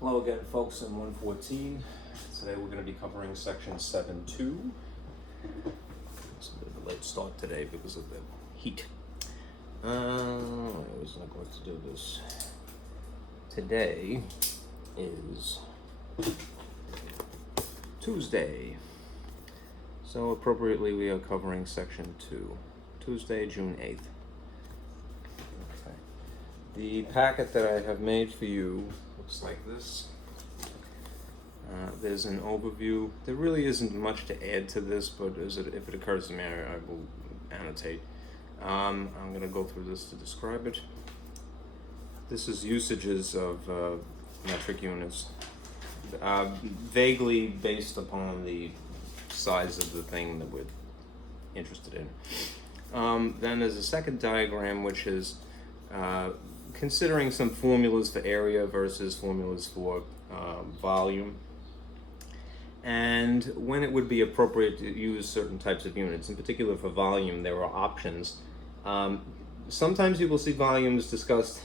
Hello again, folks, in 114. Today we're going to be covering section 7.2. It's a bit of a late start today because of the heat. I was not going to do this. Today is Tuesday. So appropriately we are covering section 2. Tuesday, June 8th. Okay. The packet that I have made for you looks like this. There's an overview. There really isn't much to add to this, but if it occurs to me, I will annotate. I'm going to go through this to describe it. This is usages of metric units, vaguely based upon the size of the thing that we're interested in. Then there's a second diagram, which is considering some formulas for area versus formulas for volume, and when it would be appropriate to use certain types of units. In particular for volume, there are options. Sometimes you will see volumes discussed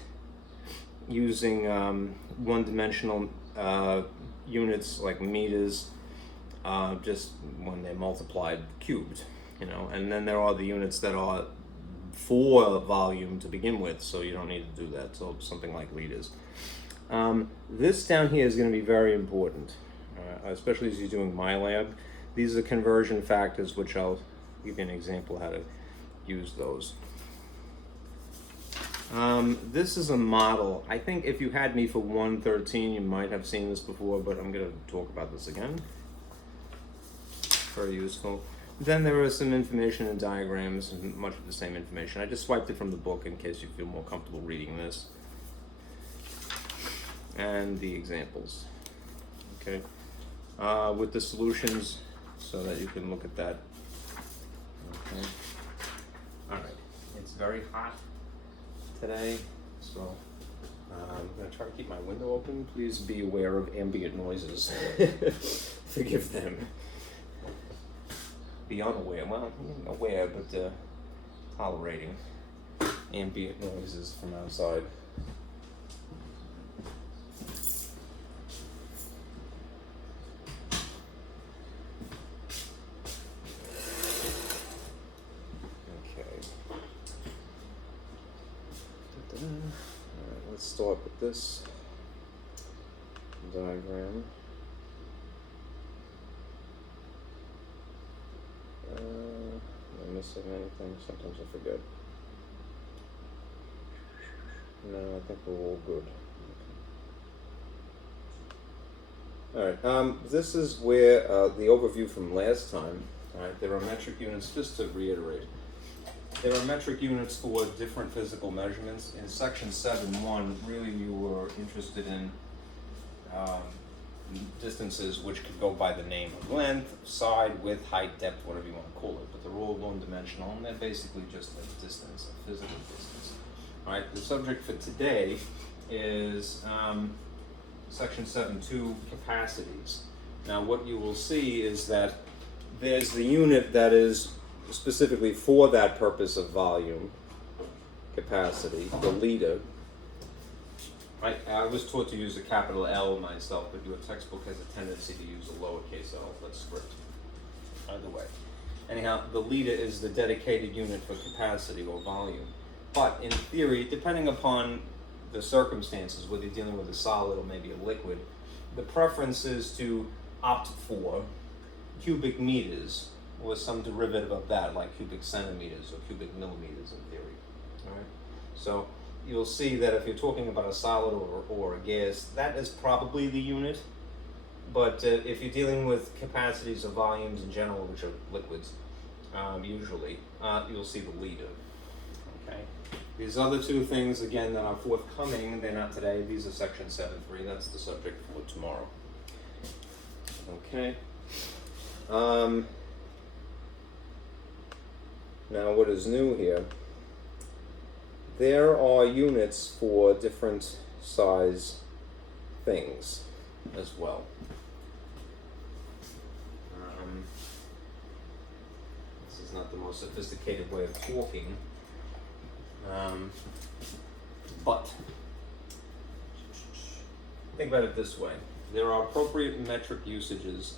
using one-dimensional units like meters, just when they're multiplied cubed, you know, and then there are the units that are for volume to begin with, so you don't need to do that, so something like liters. This down here is going to be very important, especially as you're doing MyLab. These are conversion factors, which I'll give you an example how to use those. This is a model. I think if you had me for 113, you might have seen this before, but I'm going to talk about this again. Very useful. Then there are some information and diagrams and much of the same information. I just swiped it from the book in case you feel more comfortable reading this. And the examples. Okay. With the solutions so that you can look at that. Okay. All right. It's very hot today, so I'm going to try to keep my window open. Please be aware of ambient noises. Forgive them. Be unaware, well, aware, but tolerating ambient noises from outside. Okay. Alright, let's start with this diagram. Am I missing anything? Sometimes I forget. No, I think we're all good. Okay. Alright, this is where the overview from last time. Alright, there are metric units, just to reiterate. There are metric units for different physical measurements. In section 7.1, really you were interested in distances which could go by the name of length, side, width, height, depth, whatever you want to call it, but they're all one-dimensional, and they're basically just a distance, a physical distance. All right, the subject for today is section 7.2, capacities. Now what you will see is that there's the unit that is specifically for that purpose of volume, capacity, the liter. Right, I was taught to use a capital L myself, but your textbook has a tendency to use a lowercase l. That's script. Either way. Anyhow, the liter is the dedicated unit for capacity or volume. But in theory, depending upon the circumstances, whether you're dealing with a solid or maybe a liquid, the preference is to opt for cubic meters or some derivative of that, like cubic centimeters or cubic millimeters in theory. All right? So you'll see that if you're talking about a solid or a gas, that is probably the unit. But if you're dealing with capacities or volumes in general, which are liquids, usually, you'll see the liter. Okay. These other two things, again, that are forthcoming, they're not today. These are section 7.3. That's the subject for tomorrow. Okay. Now, what is new here? There are units for different size things as well. This is not the most sophisticated way of talking, but think about it this way. There are appropriate metric usages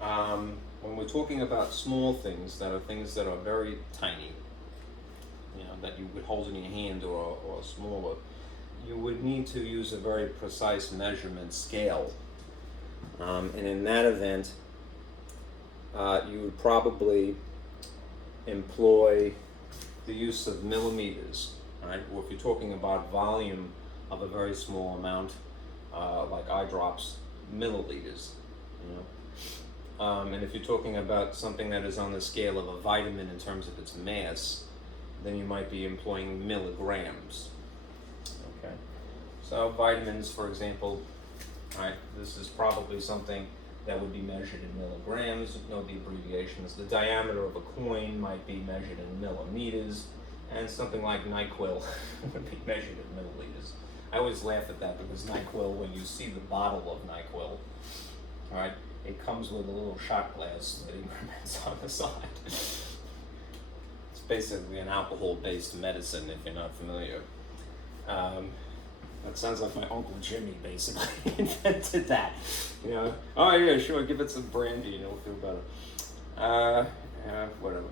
when we're talking about small things that are very tiny, that you would hold in your hand or smaller. You would need to use a very precise measurement scale. And in that event, you would probably employ the use of millimeters, right? Or if you're talking about volume of a very small amount, like eye drops, milliliters, and if you're talking about something that is on the scale of a vitamin in terms of its mass, then you might be employing milligrams. Okay, so vitamins, for example, right, this is probably something that would be measured in milligrams. You know the abbreviations. The diameter of a coin might be measured in millimeters, and something like NyQuil would be measured in milliliters. I always laugh at that because NyQuil, when you see the bottle of NyQuil, all right, it comes with a little shot glass that increments on the side. It's basically an alcohol-based medicine, if you're not familiar. That sounds like my Uncle Jimmy basically invented that. Oh yeah, sure, give it some brandy and it'll feel better. Whatever.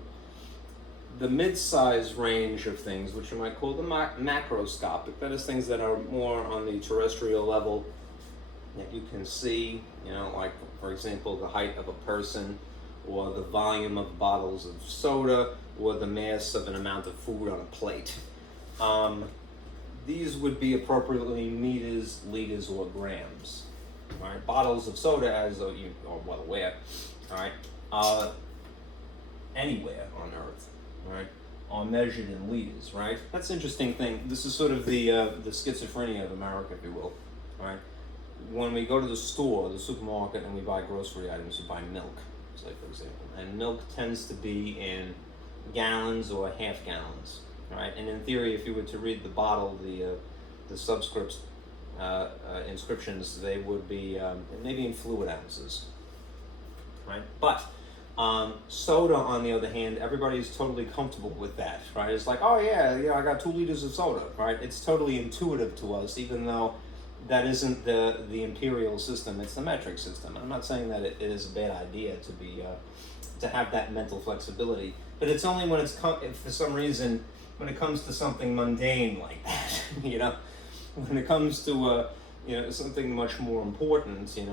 The mid-size range of things, which you might call the macroscopic, that is things that are more on the terrestrial level that you can see, like for example, the height of a person, or the volume of bottles of soda, or the mass of an amount of food on a plate. These would be appropriately meters, liters, or grams. All right, bottles of soda, as you are well aware, all right, anywhere on Earth, right, are measured in liters, right? That's an interesting thing. This is sort of the schizophrenia of America, if you will, right? When we go to the store, the supermarket, and we buy grocery items, we buy milk, say for example, and milk tends to be in gallons or half gallons. Right, and in theory, if you were to read the bottle, the subscripts, inscriptions, they would be maybe in fluid ounces, right? But soda, on the other hand, everybody's totally comfortable with that, right? It's like, oh yeah, I got 2 liters of soda, right? It's totally intuitive to us, even though that isn't the imperial system; it's the metric system. I'm not saying that it is a bad idea to be to have that mental flexibility, but it's only when if for some reason. When it comes to something mundane like that, when it comes to something much more important, say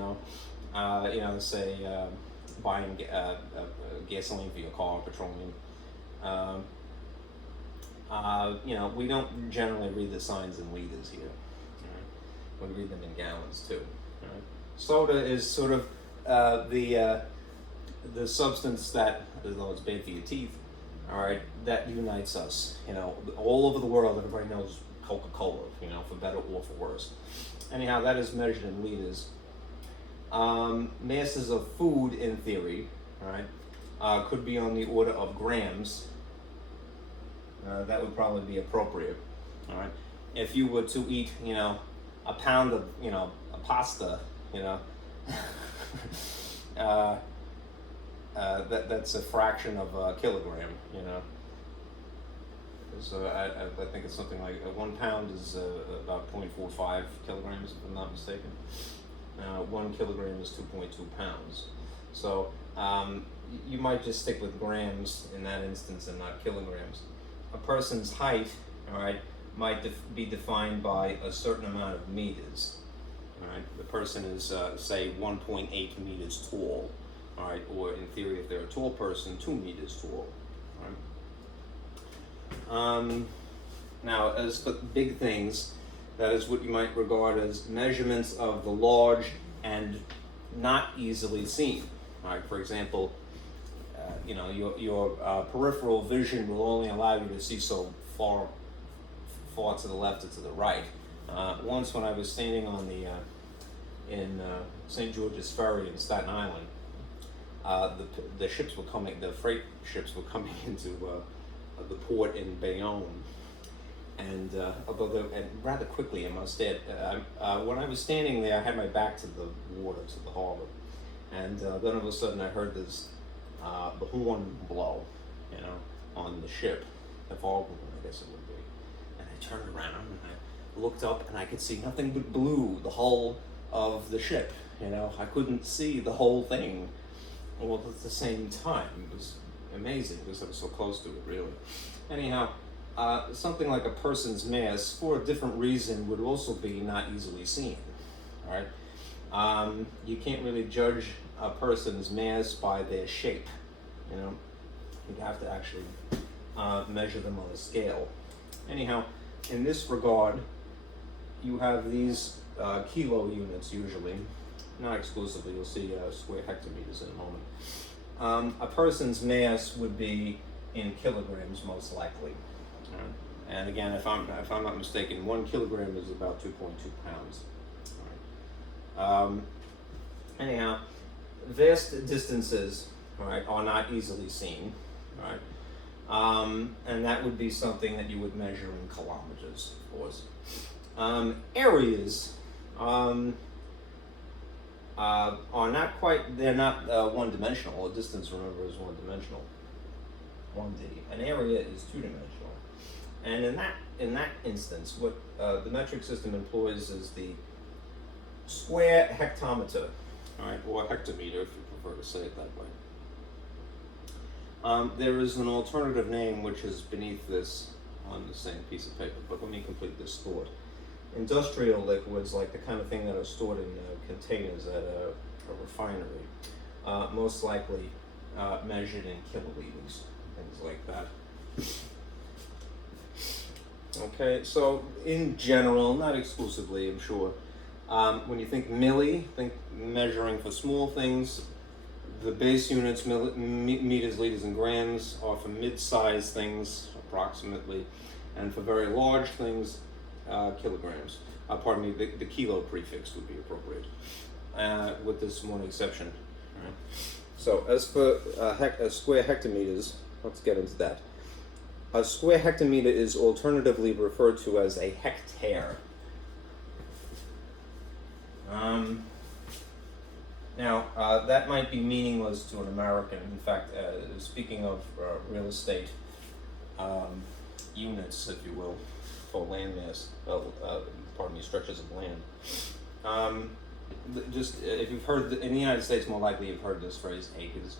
buying gasoline for your car, petroleum, we don't generally read the signs in liters here. Right? We read them in gallons too. Right? Soda is sort of the substance that, although it's bad for your teeth, all right, that unites us. All over the world, everybody knows Coca-Cola, for better or for worse. Anyhow, that is measured in liters. Masses of food, in theory, right, could be on the order of grams. That would probably be appropriate. All right, if you were to eat, a pound of, a pasta, that's a fraction of a kilogram, So I think it's something like 1 pound is about 0.45 kilograms, if I'm not mistaken. 1 kilogram is 2.2 pounds. So you might just stick with grams in that instance and not kilograms. A person's height, all right, might be defined by a certain amount of meters. All right, the person is say 1.8 meters tall. All right, or in theory, if they're a tall person, 2 meters tall. Right? Now, as for big things, that is what you might regard as measurements of the large and not easily seen. All right, for example, your peripheral vision will only allow you to see so far to the left or to the right. Once, when I was standing on in St. George's Ferry in Staten Island. The ships were coming. The freight ships were coming into the port in Bayonne, and rather quickly, I must add. When I was standing there, I had my back to the water, to the harbor, and then all of a sudden, I heard this the horn blow, on the ship, the fog horn, I guess it would be, and I turned around and looked up and I could see nothing but blue, the hull of the ship. You know, I couldn't see the whole thing all at the same time. It was amazing because I was so close to it, really. Anyhow, something like a person's mass, for a different reason, would also be not easily seen. All right, you can't really judge a person's mass by their shape. You know, you'd have to actually measure them on a scale. Anyhow, in this regard, you have these kilo units usually, not exclusively. You'll see square hectometers in a moment. A person's mass would be in kilograms most likely. And again, if I'm not mistaken, 1 kilogram is about 2.2 pounds. Anyhow, vast distances, are not easily seen, and that would be something that you would measure in kilometers, of course. Areas are not quite, they're not one-dimensional. A distance, remember, is one-dimensional, 1D. An area is two-dimensional. And in that instance, what the metric system employs is the square hectometer, or hectometer if you prefer to say it that way. There is an alternative name which is beneath this on the same piece of paper, but let me complete this thought. Industrial liquids, like the kind of thing that are stored in containers at a refinery, most likely measured in kiloliters, things like that. Okay, so in general, not exclusively, I'm sure, when you think milli, think measuring for small things. The base units, meters, liters, and grams, are for mid-sized things, approximately, and for very large things, kilograms. Pardon me, the kilo prefix would be appropriate, with this one exception. All right. So as for square hectometers, let's get into that. A square hectometer is alternatively referred to as a hectare. Now, that might be meaningless to an American. In fact, speaking of real estate units, if you will, for land mass, pardon me, stretches of land. Just if you've heard, in the United States, more likely you've heard this phrase, acres.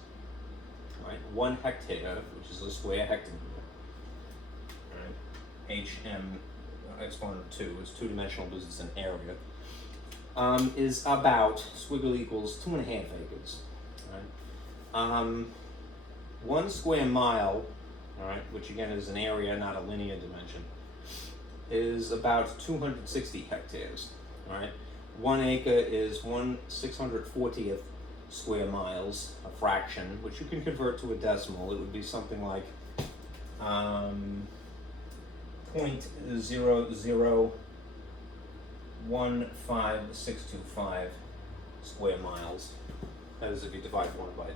Right? 1 hectare, which is a square hectometer. HM exponent 2 is two-dimensional because it's an area, is about, squiggle equals 2.5 acres. Right? 1 square mile, which again is an area, not a linear dimension, is about 260 hectares. Right? 1 acre is 1/640th square miles, a fraction, which you can convert to a decimal. It would be something like 0.0015625 square miles. That is if you divide 1 by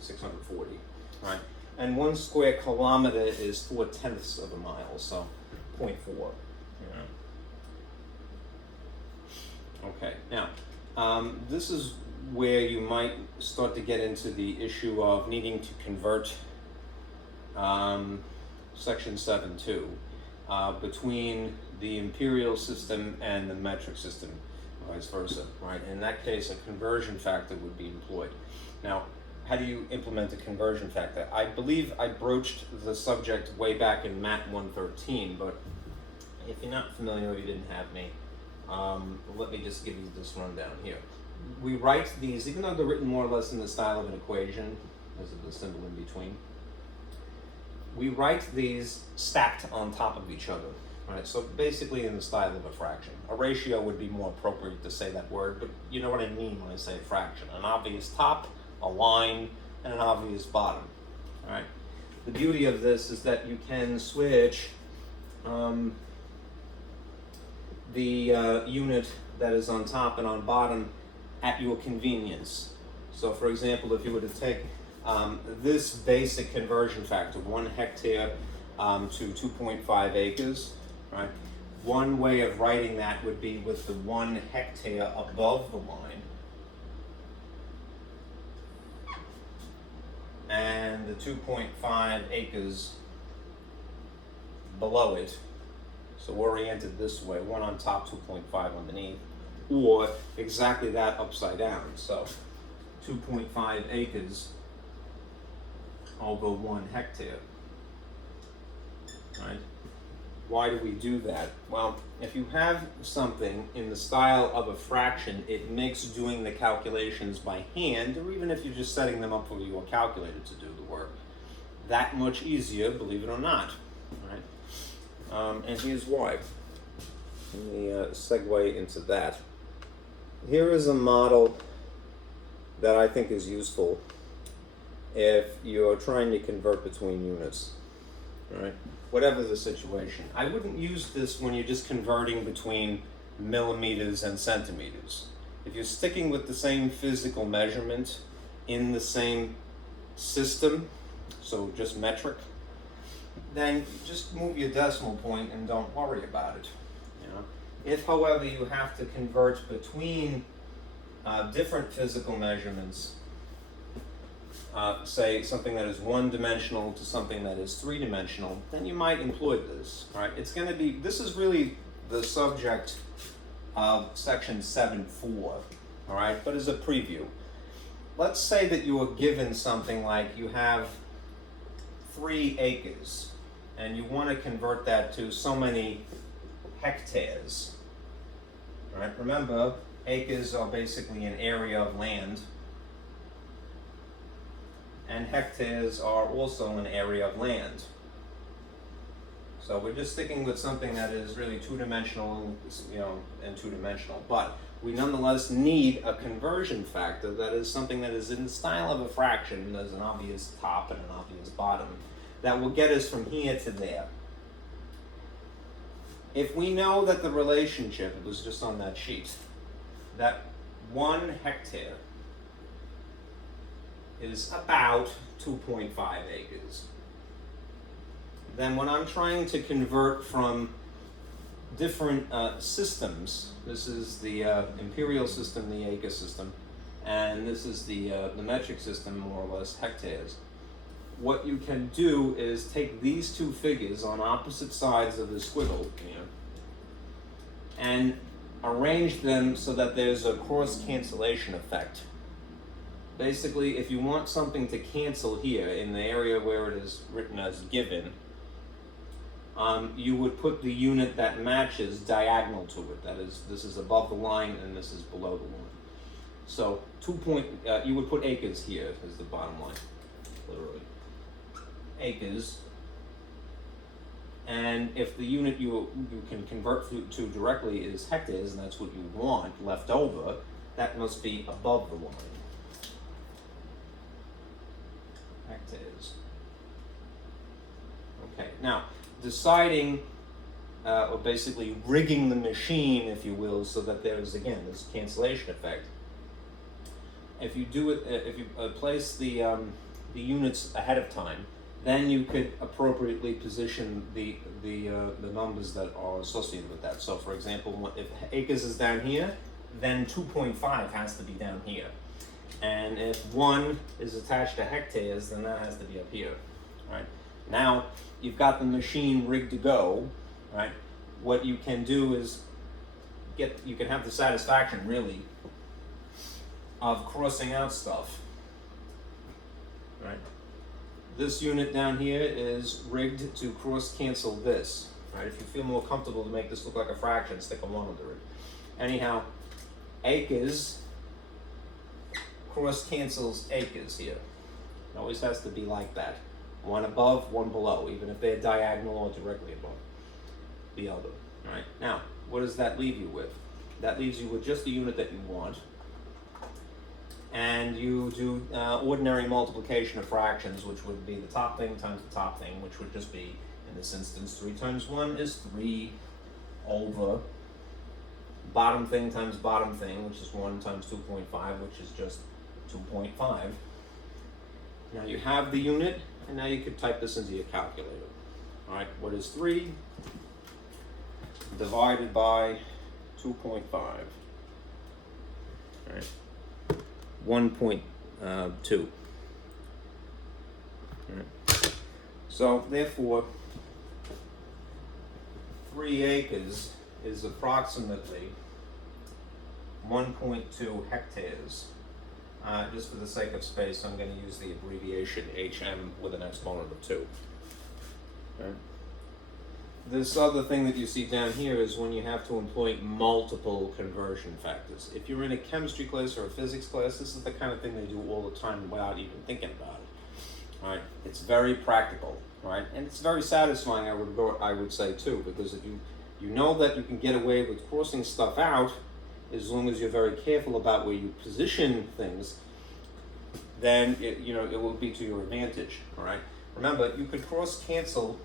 640, right? And 1 square kilometer is 4/10ths of a mile, so 0.4. Okay, now this is where you might start to get into the issue of needing to convert Section 7.2 between the imperial system and the metric system, vice versa, right? In that case, a conversion factor would be employed. Now, how do you implement a conversion factor? I believe I broached the subject way back in MAT-114, but if you're not familiar or you didn't have me, let me just give you this rundown here. We write these, even though they're written more or less in the style of an equation, as of the symbol in between, we write these stacked on top of each other, right? So basically in the style of a fraction. A ratio would be more appropriate to say that word, but you know what I mean when I say fraction. An obvious top, a line, and an obvious bottom, right? The beauty of this is that you can switch the unit that is on top and on bottom at your convenience. So for example, if you were to take this basic conversion factor, 1 hectare to 2.5 acres, right? One way of writing that would be with the 1 hectare above the line and the 2.5 acres below it. So oriented this way, 1 on top, 2.5 underneath, or exactly that upside down. So 2.5 acres over 1 hectare, right? Why do we do that? Well, if you have something in the style of a fraction, it makes doing the calculations by hand, or even if you're just setting them up for your calculator to do the work, that much easier, believe it or not, right? And here's why. Let me segue into that. Here is a model that I think is useful if you're trying to convert between units, right? Whatever the situation. I wouldn't use this when you're just converting between millimeters and centimeters. If you're sticking with the same physical measurement in the same system, so just metric, then just move your decimal point and don't worry about it. You know? If, however, you have to convert between different physical measurements, say something that is one-dimensional to something that is three-dimensional, then you might employ this, right? It's going to be, this is really the subject of section 7.4, all right, but as a preview. Let's say that you are given something like you have 3 acres, and you want to convert that to so many hectares, right? Remember, acres are basically an area of land, and hectares are also an area of land. So we're just sticking with something that is really two-dimensional, you know, and two-dimensional. But we nonetheless need a conversion factor that is something that is in the style of a fraction. There's an obvious top and an obvious bottom that will get us from here to there. If we know that the relationship, it was just on that sheet, that 1 hectare is about 2.5 acres. Then when I'm trying to convert from different systems, this is the imperial system, the acre system, and this is the metric system, more or less, hectares. What you can do is take these two figures on opposite sides of the squiggle here and arrange them so that there's a cross cancellation effect. Basically, if you want something to cancel here in the area where it is written as given, you would put the unit that matches diagonal to it. That is, this is above the line and this is below the line. So you would put acres here as the bottom line, literally. Acres. And if the unit you can convert to directly is hectares, and that's what you want left over, that must be above the line. Hectares. Okay, now deciding, or basically rigging the machine, if you will, so that there's, again, this cancellation effect. If you do it, if you place the units ahead of time, then you could appropriately position the numbers that are associated with that. So, for example, if acres is down here, then 2.5 has to be down here. And if 1 is attached to hectares, then that has to be up here, right? Now, you've got the machine rigged to go, right? What you can do is you can have the satisfaction, really, of crossing out stuff, right? This unit down here is rigged to cross cancel this, right? If you feel more comfortable to make this look like a fraction, stick a 1 under it. Anyhow, acres cross cancels acres here. It always has to be like that. 1 above, 1 below, even if they're diagonal or directly above the other, right? Now, what does that leave you with? That leaves you with just the unit that you want. And you do ordinary multiplication of fractions, which would be the top thing times the top thing, which would just be, in this instance, 3 times 1 is 3 over bottom thing times bottom thing, which is 1 times 2.5, which is just 2.5. Now you have the unit, and now you could type this into your calculator. All right, what is 3 divided by 2.5? All right. 1.2. Right. So therefore, 3 acres is approximately 1.2 hectares. Just for the sake of space, I'm going to use the abbreviation HM with an exponent of 2. Okay. This other thing that you see down here is when you have to employ multiple conversion factors. If you're in a chemistry class or a physics class, this is the kind of thing they do all the time without even thinking about it. Right? It's very practical, right? And it's very satisfying, I would say too, because if you know that you can get away with crossing stuff out as long as you're very careful about where you position things, then it will be to your advantage. All right. Remember, you could cross cancel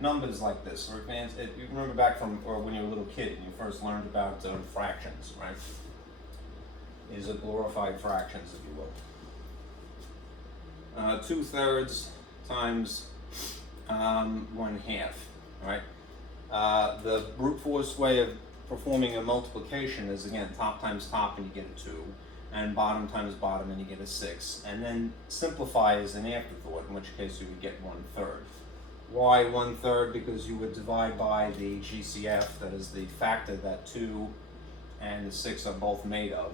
numbers like this. For example, you remember back from when you were a little kid and you first learned about fractions, right? These are glorified fractions, if you will. 2/3 times 1/2, right? The brute force way of performing a multiplication is, again, top times top and you get a 2, and bottom times bottom and you get a 6, and then simplify as an afterthought, in which case you would get 1/3. Why 1/3? Because you would divide by the GCF, that is the factor that 2 and the 6 are both made of,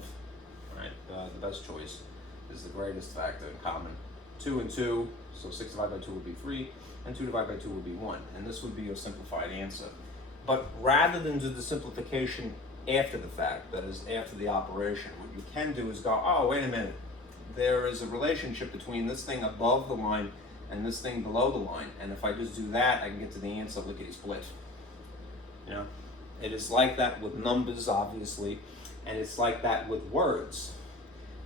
right? The best choice is the greatest factor in common. 2 and 2, so 6 divided by 2 would be 3, and 2 divided by 2 would be 1, and this would be your simplified answer. But rather than do the simplification after the fact, that is after the operation, what you can do is go, oh, wait a minute, there is a relationship between this thing above the line and this thing below the line, and if I just do that, I can get to the answer lickety-split. It is like that with numbers, obviously, and it's like that with words.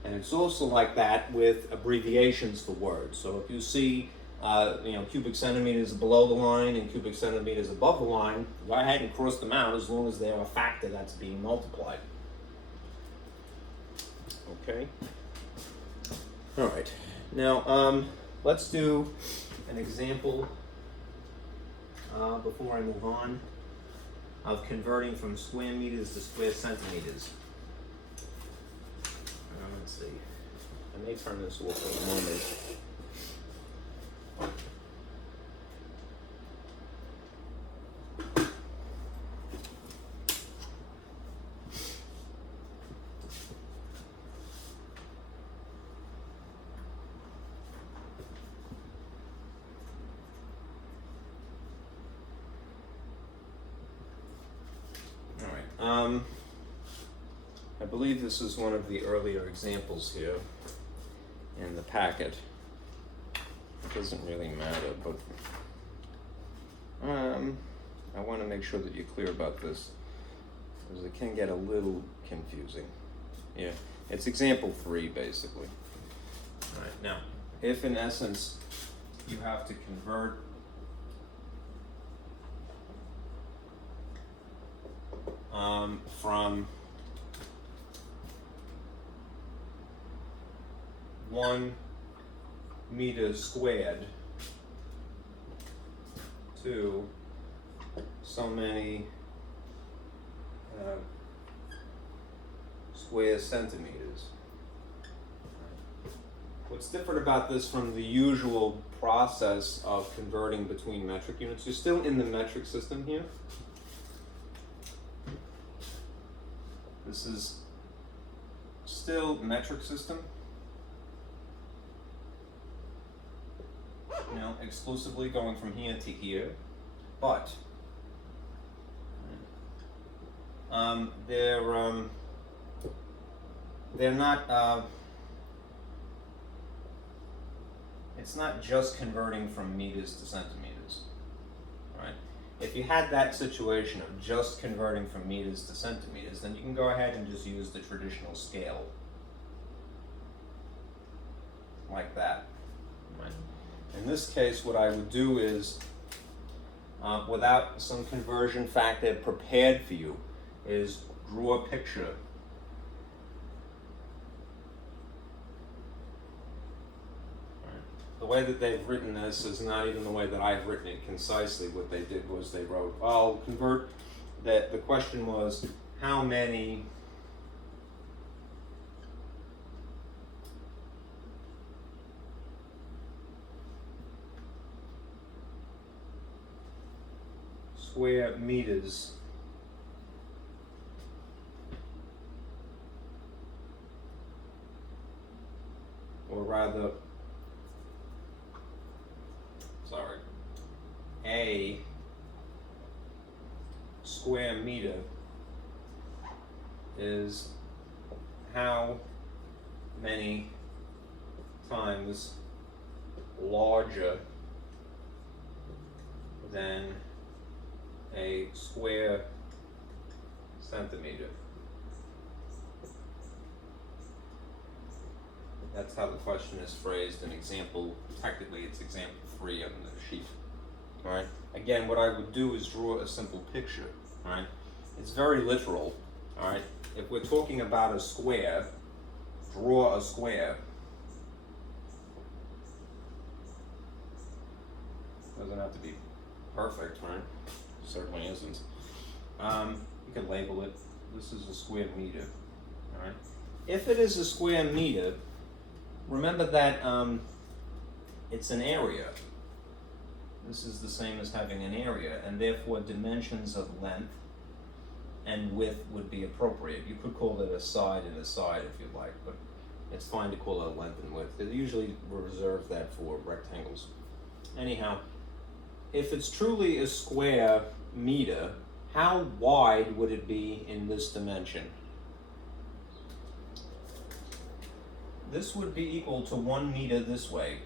And it's also like that with abbreviations for words. So if you see cubic centimeters below the line and cubic centimeters above the line, go ahead and cross them out as long as they're a factor that's being multiplied. Okay. All right. Now, let's do an example before I move on of converting from square meters to square centimeters. Let's see. I may turn this off for a moment. I believe this is one of the earlier examples here in the packet. It doesn't really matter, but I want to make sure that you're clear about this, because it can get a little confusing. Yeah, it's example 3, basically. All right, now, if in essence you have to convert from 1 meter squared to so many square centimeters. What's different about this from the usual process of converting between metric units? You're still in the metric system here. This is still metric system. Exclusively going from here to here, but they're not. It's not just converting from meters to centimeters, right? If you had that situation of just converting from meters to centimeters, then you can go ahead and just use the traditional scale, like that. Right? In this case, what I would do is, without some conversion factor prepared for you, is draw a picture. The way that they've written this is not even the way that I've written it concisely. What they did was they wrote, I'll convert, that the question was, how many square meters or rather, sorry, a square meter is how many times larger than a square centimeter. That's how the question is phrased in example, technically it's example 3 on the sheet. Alright, again, what I would do is draw a simple picture. Alright, it's very literal. Alright, if we're talking about a square, draw a square. Doesn't have to be perfect, right? Certainly isn't. You can label it. This is a square meter. All right. If it is a square meter, remember that it's an area. This is the same as having an area, and therefore dimensions of length and width would be appropriate. You could call it a side and a side if you like, but it's fine to call it a length and width. They usually reserve that for rectangles. Anyhow, if it's truly a square meter, how wide would it be in this dimension? This would be equal to 1 meter this way.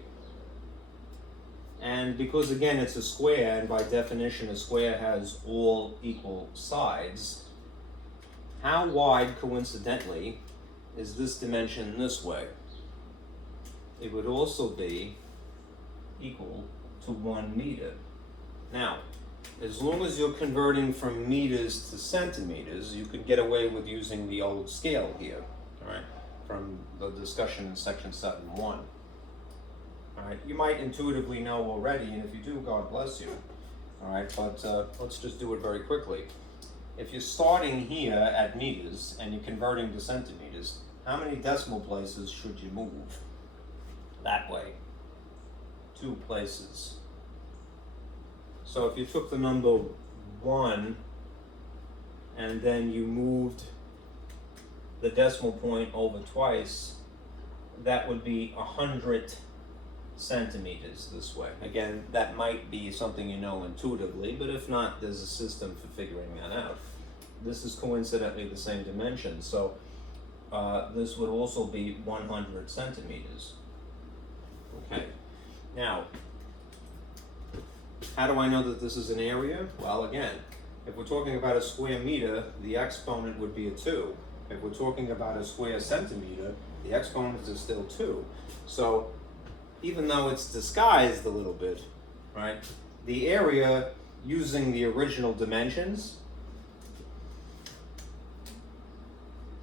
And because again it's a square, and by definition a square has all equal sides, how wide coincidentally is this dimension this way? It would also be equal to 1 meter. Now, as long as you're converting from meters to centimeters, you could get away with using the old scale here, all right, from the discussion in section 7.1. All right, you might intuitively know already, and if you do, God bless you. All right, but let's just do it very quickly. If you're starting here at meters and you're converting to centimeters, how many decimal places should you move? That way. 2 places. So if you took the number 1 and then you moved the decimal point over twice, that would be 100 centimeters this way. Again, that might be something you know intuitively, but if not, there's a system for figuring that out. This is coincidentally the same dimension, so this would also be 100 centimeters. Okay, now, how do I know that this is an area? Well, again, if we're talking about a square meter, the exponent would be a 2. If we're talking about a square centimeter, the exponent is still 2. So, even though it's disguised a little bit, right, the area using the original dimensions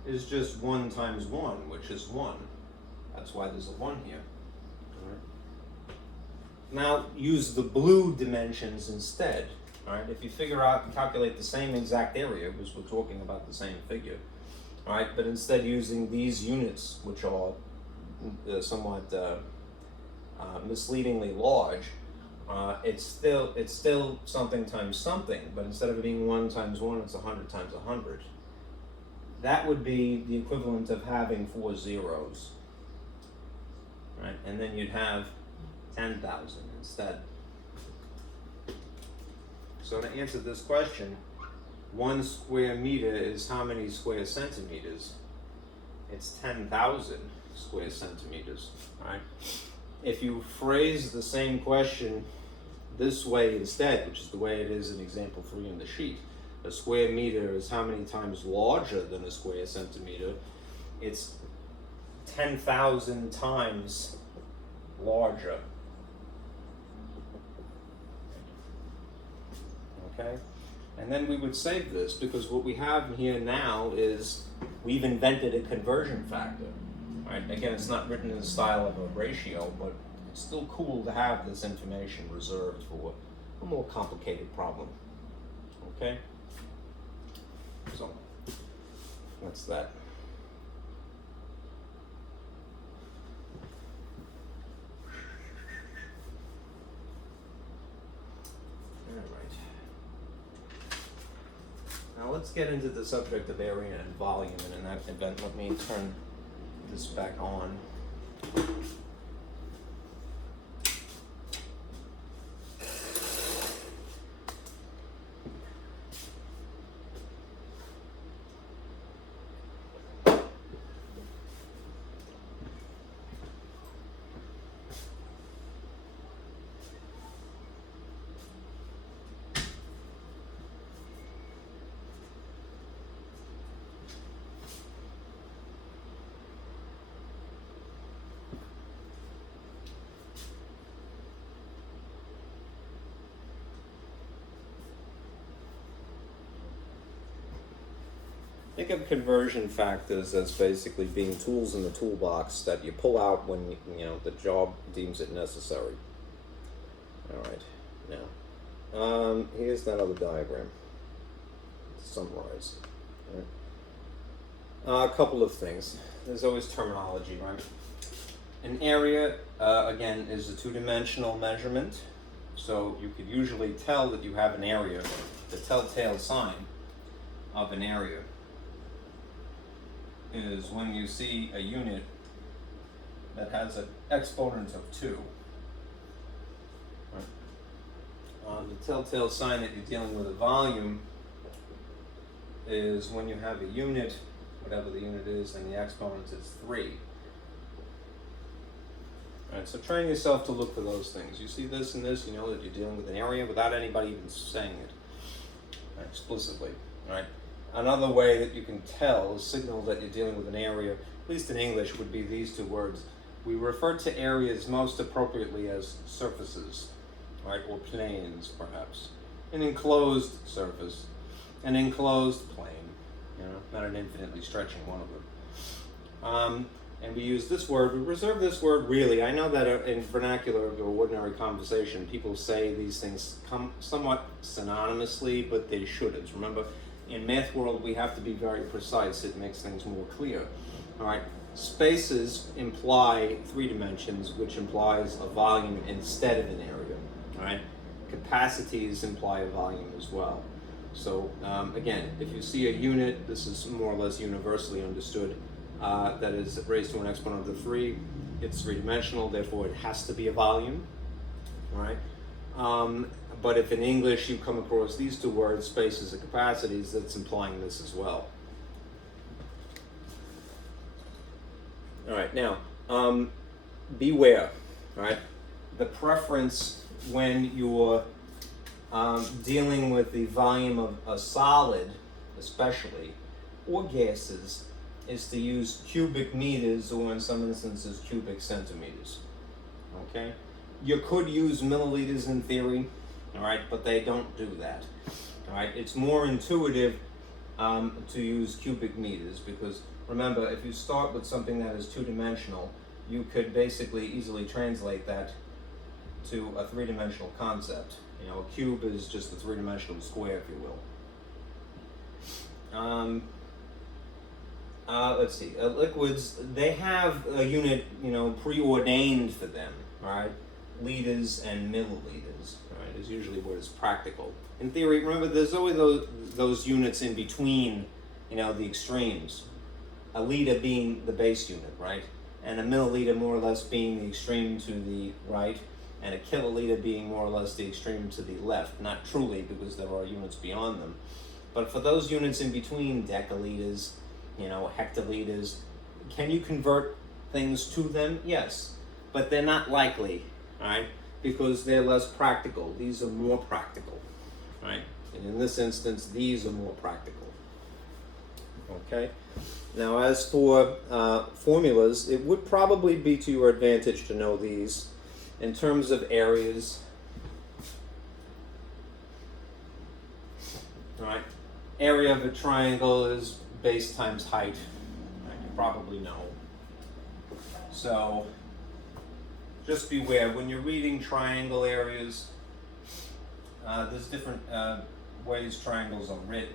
is just 1 times 1, which is 1. That's why there's a 1 here. Now use the blue dimensions instead. All right, if you figure out and calculate the same exact area, because we're talking about the same figure, all right, but instead using these units, which are somewhat misleadingly large, it's still something times something, but instead of it being 1 times 1, it's 100 times 100. That would be the equivalent of having 4 zeros, right? And then you'd have 10,000 instead. So to answer this question, 1 square meter is how many square centimeters? It's 10,000 square centimeters, right? If you phrase the same question this way instead, which is the way it is in example 3 in the sheet, a square meter is how many times larger than a square centimeter? It's 10,000 times larger. Okay? And then we would save this, because what we have here now is we've invented a conversion factor. Right? Again, it's not written in the style of a ratio, but it's still cool to have this information reserved for a more complicated problem. Okay? So, that's that. All right. let's get into the subject of area and volume, and in that event, let me turn this back on. Think of conversion factors as basically being tools in the toolbox that you pull out when the job deems it necessary. All right, now here's that other diagram to summarize. All right. A couple of things. There's always terminology, right? An area, again, is a two-dimensional measurement, so you could usually tell that you have an area. The telltale sign of an area is when you see a unit that has an exponent of 2. Right. The telltale sign that you're dealing with a volume is when you have a unit, whatever the unit is, and the exponent is 3. Alright, so train yourself to look for those things. You see this and this, you know that you're dealing with an area without anybody even saying it explicitly. Right? Another way that you can tell, signal that you're dealing with an area, at least in English, would be these two words. We refer to areas most appropriately as surfaces, right, or planes, perhaps. An enclosed surface, an enclosed plane, not an infinitely stretching one of them. And we use this word, we reserve this word really. I know that in vernacular or ordinary conversation, people say these things come somewhat synonymously, but they shouldn't. Remember, in math world, we have to be very precise. It makes things more clear. All right. Spaces imply 3 dimensions, which implies a volume instead of an area. All right. Capacities imply a volume as well. So again, if you see a unit, this is more or less universally understood, that is raised to an exponent of 3. It's 3-dimensional, therefore it has to be a volume. All right. But if in English you come across these two words, spaces and capacities, that's implying this as well. All right, now, beware, all right? The preference when you're dealing with the volume of a solid, especially, or gases, is to use cubic meters, or in some instances, cubic centimeters, okay? You could use milliliters in theory, all right, but they don't do that. All right, it's more intuitive to use cubic meters because remember, if you start with something that is 2-dimensional, you could basically easily translate that to a 3-dimensional concept. A cube is just a 3-dimensional square, if you will. Let's see. Liquids, they have a unit, preordained for them, all right? Liters and milliliters, right, is usually what is practical. In theory, remember, there's always those units in between, the extremes. A liter being the base unit, right? And a milliliter more or less being the extreme to the right, and a kiloliter being more or less the extreme to the left. Not truly, because there are units beyond them. But for those units in between, decaliters, hectoliters, can you convert things to them? Yes, but they're not likely. Right? Because they're less practical. These are more practical, right? And in this instance, these are more practical. Okay? Now, as for formulas, it would probably be to your advantage to know these. In terms of areas, all right? Area of a triangle is base times height. Right? You probably know. So, just beware, when you're reading triangle areas, there's different ways triangles are written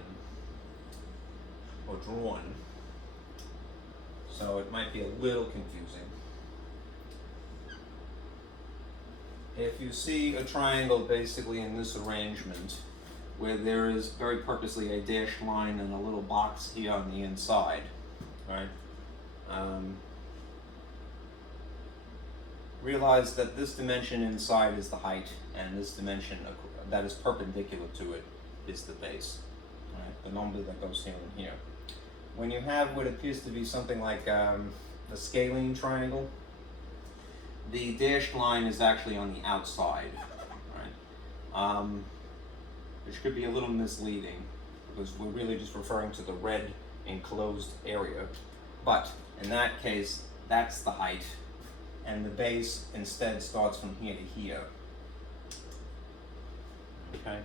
or drawn. So it might be a little confusing. If you see a triangle basically in this arrangement, where there is very purposely a dashed line and a little box here on the inside, right? Realize that this dimension inside is the height, and this dimension that is perpendicular to it is the base, right? The number that goes here and here. When you have what appears to be something like a scalene triangle, the dashed line is actually on the outside, right? Which could be a little misleading because we're really just referring to the red enclosed area. But in that case, that's the height, and the base instead starts from here to here. Okay?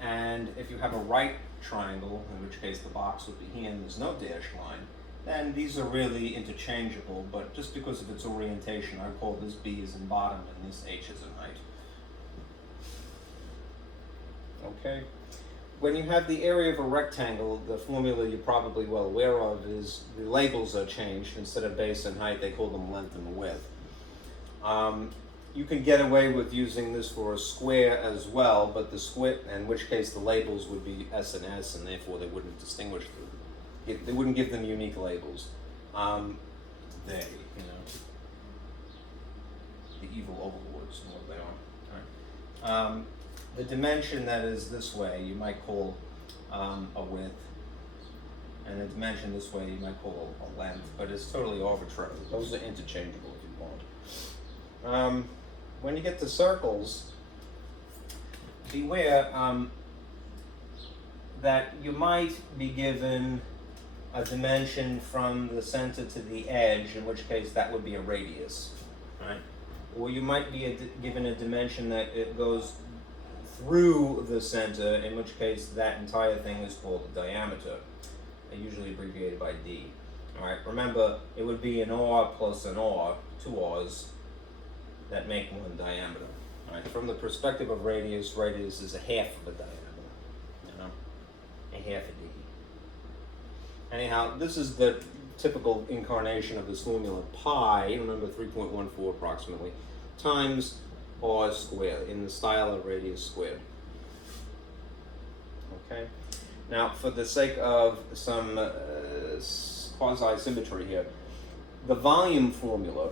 And if you have a right triangle, in which case the box would be here and there's no dashed line, then these are really interchangeable, but just because of its orientation, I call this B as in bottom and this H as in height. Okay? When you have the area of a rectangle, the formula you're probably well aware of is the labels are changed. Instead of base and height, they call them length and width. You can get away with using this for a square as well, but the square, in which case the labels would be S and S, and therefore they wouldn't distinguish them. They wouldn't give them unique labels. The evil overlords, are what they are. Right? The dimension that is this way, you might call a width, and the dimension this way, you might call a length, but it's totally arbitrary. Those are interchangeable if you want. When you get to circles, beware that you might be given a dimension from the center to the edge, in which case that would be a radius, right? Or you might be given a dimension that it goes through the center, in which case that entire thing is called a diameter, usually abbreviated by D. All right, remember, it would be an R plus an R, two R's, that make one diameter. All right, from the perspective of radius, radius is a half of a diameter, a half a D. Anyhow, this is the typical incarnation of this formula, pi, remember 3.14 approximately, times R squared, in the style of radius squared. Okay? Now, for the sake of some quasi-symmetry here, the volume formula,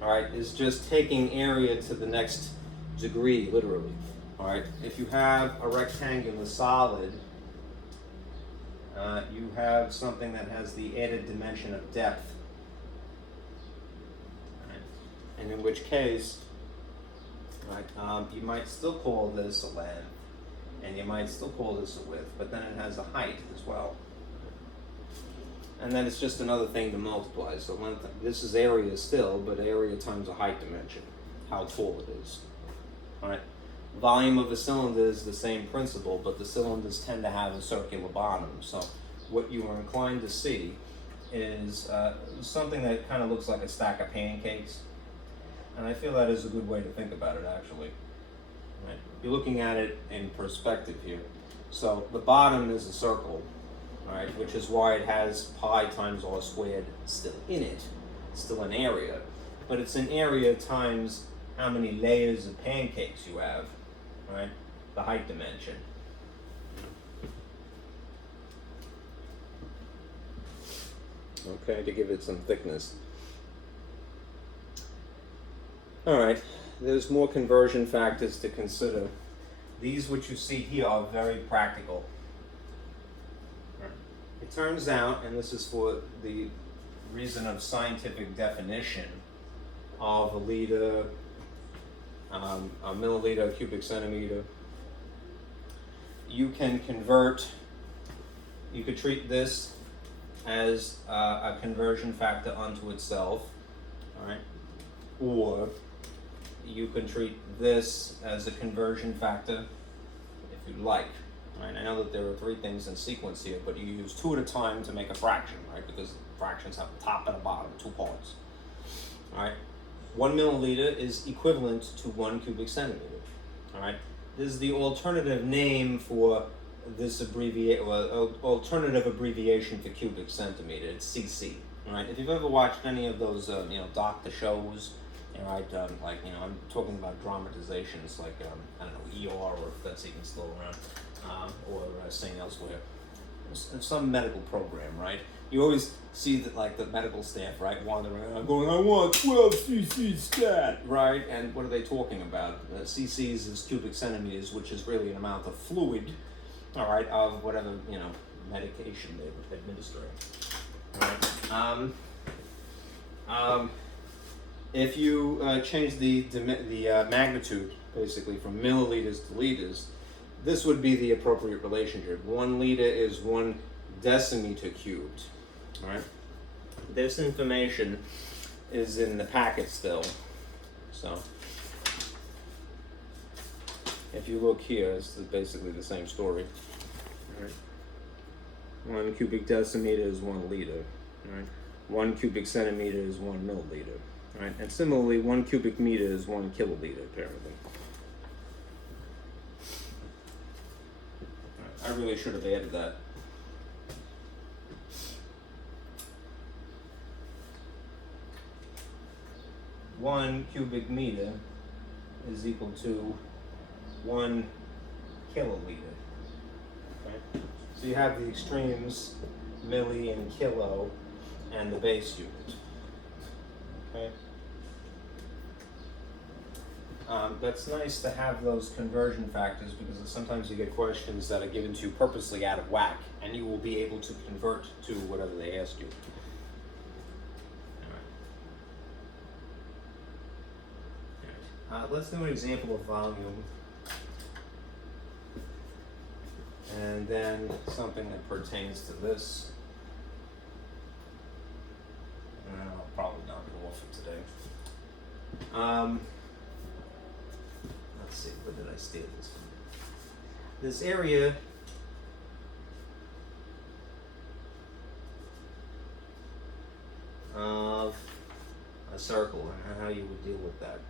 all right, is just taking area to the next degree, literally. All right, if you have a rectangular solid, you have something that has the added dimension of depth, right? And in which case, right, you might still call this a length, and you might still call this a width, but then it has a height as well. And then it's just another thing to multiply. So length, this is area still, but area times a height dimension, how tall it is. All right. Volume of a cylinder is the same principle, but the cylinders tend to have a circular bottom. So what you are inclined to see is something that kind of looks like a stack of pancakes. And I feel that is a good way to think about it, actually. Right. You're looking at it in perspective here. So the bottom is a circle, right, which is why it has pi times R squared still in it. It's still an area. But it's an area times how many layers of pancakes you have, right? The height dimension. Okay, to give it some thickness. All right, there's more conversion factors to consider. These which you see here are very practical. It turns out, and this is for the reason of scientific definition of a liter, a milliliter, a cubic centimeter, you can convert, you could treat this as a conversion factor unto itself, all right? Or you can treat this as a conversion factor if you'd like. Right? I know that there are three things in sequence here, but you use two at a time to make a fraction, right? Because fractions have a top and a bottom, two parts. All right? 1 milliliter is equivalent to 1 cubic centimeter. All right? This is the alternative name for this alternative abbreviation for cubic centimeter. It's CC. All right? If you've ever watched any of those, doctor shows, right? I'm talking about dramatizations like I don't know, ER, or if that's even still around. or saying elsewhere, some medical program, right? You always see that, like, the medical staff, right, wandering around going, I want 12 cc stat, right? And what are they talking about? Cc's is cubic centimeters, which is really an amount of fluid, all right, of whatever, medication they're administering, all right? If you change the magnitude, basically, from milliliters to liters, this would be the appropriate relationship. 1 liter is 1 decimeter cubed. All right. This information is in the packet still. So if you look here, it's basically the same story. All right. 1 cubic decimeter is 1 liter. All right. 1 cubic centimeter is 1 milliliter. All right. And similarly, 1 cubic meter is 1 kiloliter, apparently. I really should have added that. One cubic meter is equal to 1 kiloliter. Okay? So you have the extremes, milli and kilo, and the base unit. Okay? That's nice to have those conversion factors, because sometimes you get questions that are given to you purposely out of whack, and you will be able to convert to whatever they ask you. All right. Let's do an example of volume, and then something that pertains to this. And I'll probably knock it off for today. Let's see, where did I steal this from? This area of a circle, and how you would deal with that.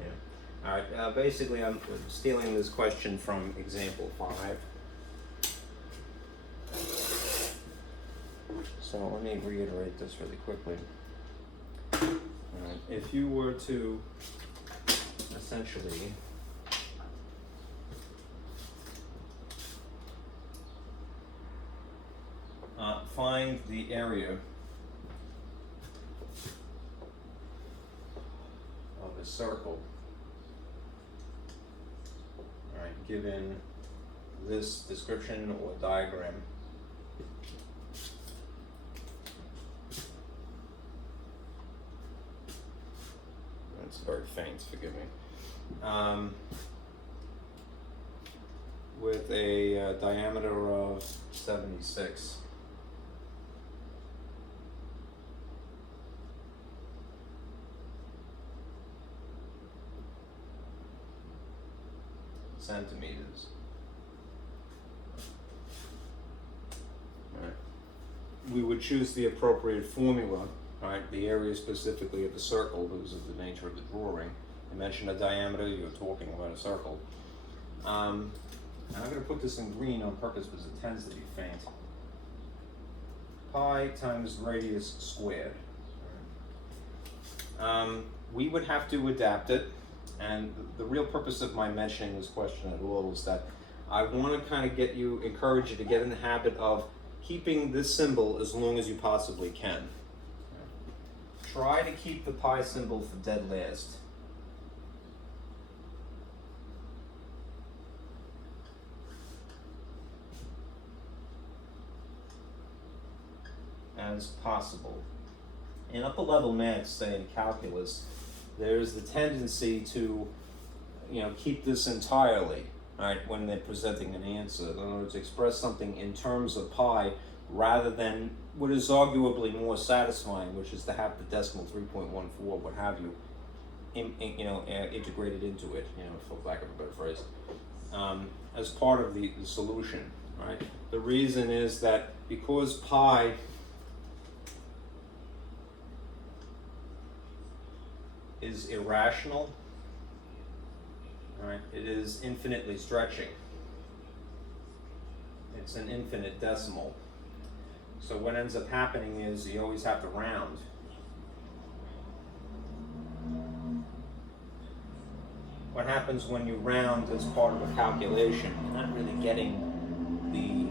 Yeah. All right. Basically, I'm stealing this question from example 5. So let me reiterate this really quickly. If you were to essentially find the area of a circle, all right, given this description or diagram, it's very faint, forgive me, with a diameter of 76. Centimeters. All right. We would choose the appropriate formula, right? The area specifically of the circle, because of the nature of the drawing. I mentioned a diameter, you're talking about a circle. And I'm going to put this in green on purpose because it tends to be faint. Pi times radius squared. We would have to adapt it. And the real purpose of my mentioning this question at all is that I want to kind of encourage you to get in the habit of keeping this symbol as long as you possibly can. Try to keep the pi symbol for dead last. As possible. In upper level math, say in calculus, there's the tendency to, keep this entirely, right, when they're presenting an answer. In other words, express something in terms of pi rather than what is arguably more satisfying, which is to have the decimal 3.14, what have you, integrated into it, for lack of a better phrase, as part of the solution, right? The reason is that because pi is irrational, all right? It is infinitely stretching. It's an infinite decimal. So what ends up happening is you always have to round. what happens when you round as part of a calculation, you're not really getting the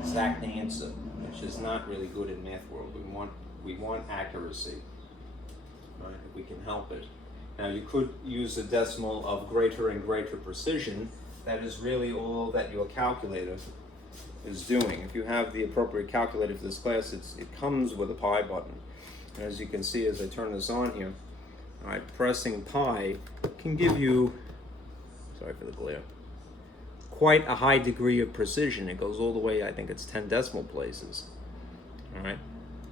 exact answer, which is not really good in math world. We want accuracy, right, if we can help it. Now you could use a decimal of greater and greater precision. That is really all that your calculator is doing. If you have the appropriate calculator for this class, it comes with a pi button. And as you can see as I turn this on here, all right, pressing pi can give you, sorry for the glare, quite a high degree of precision. It goes all the way, I think it's 10 decimal places, all right?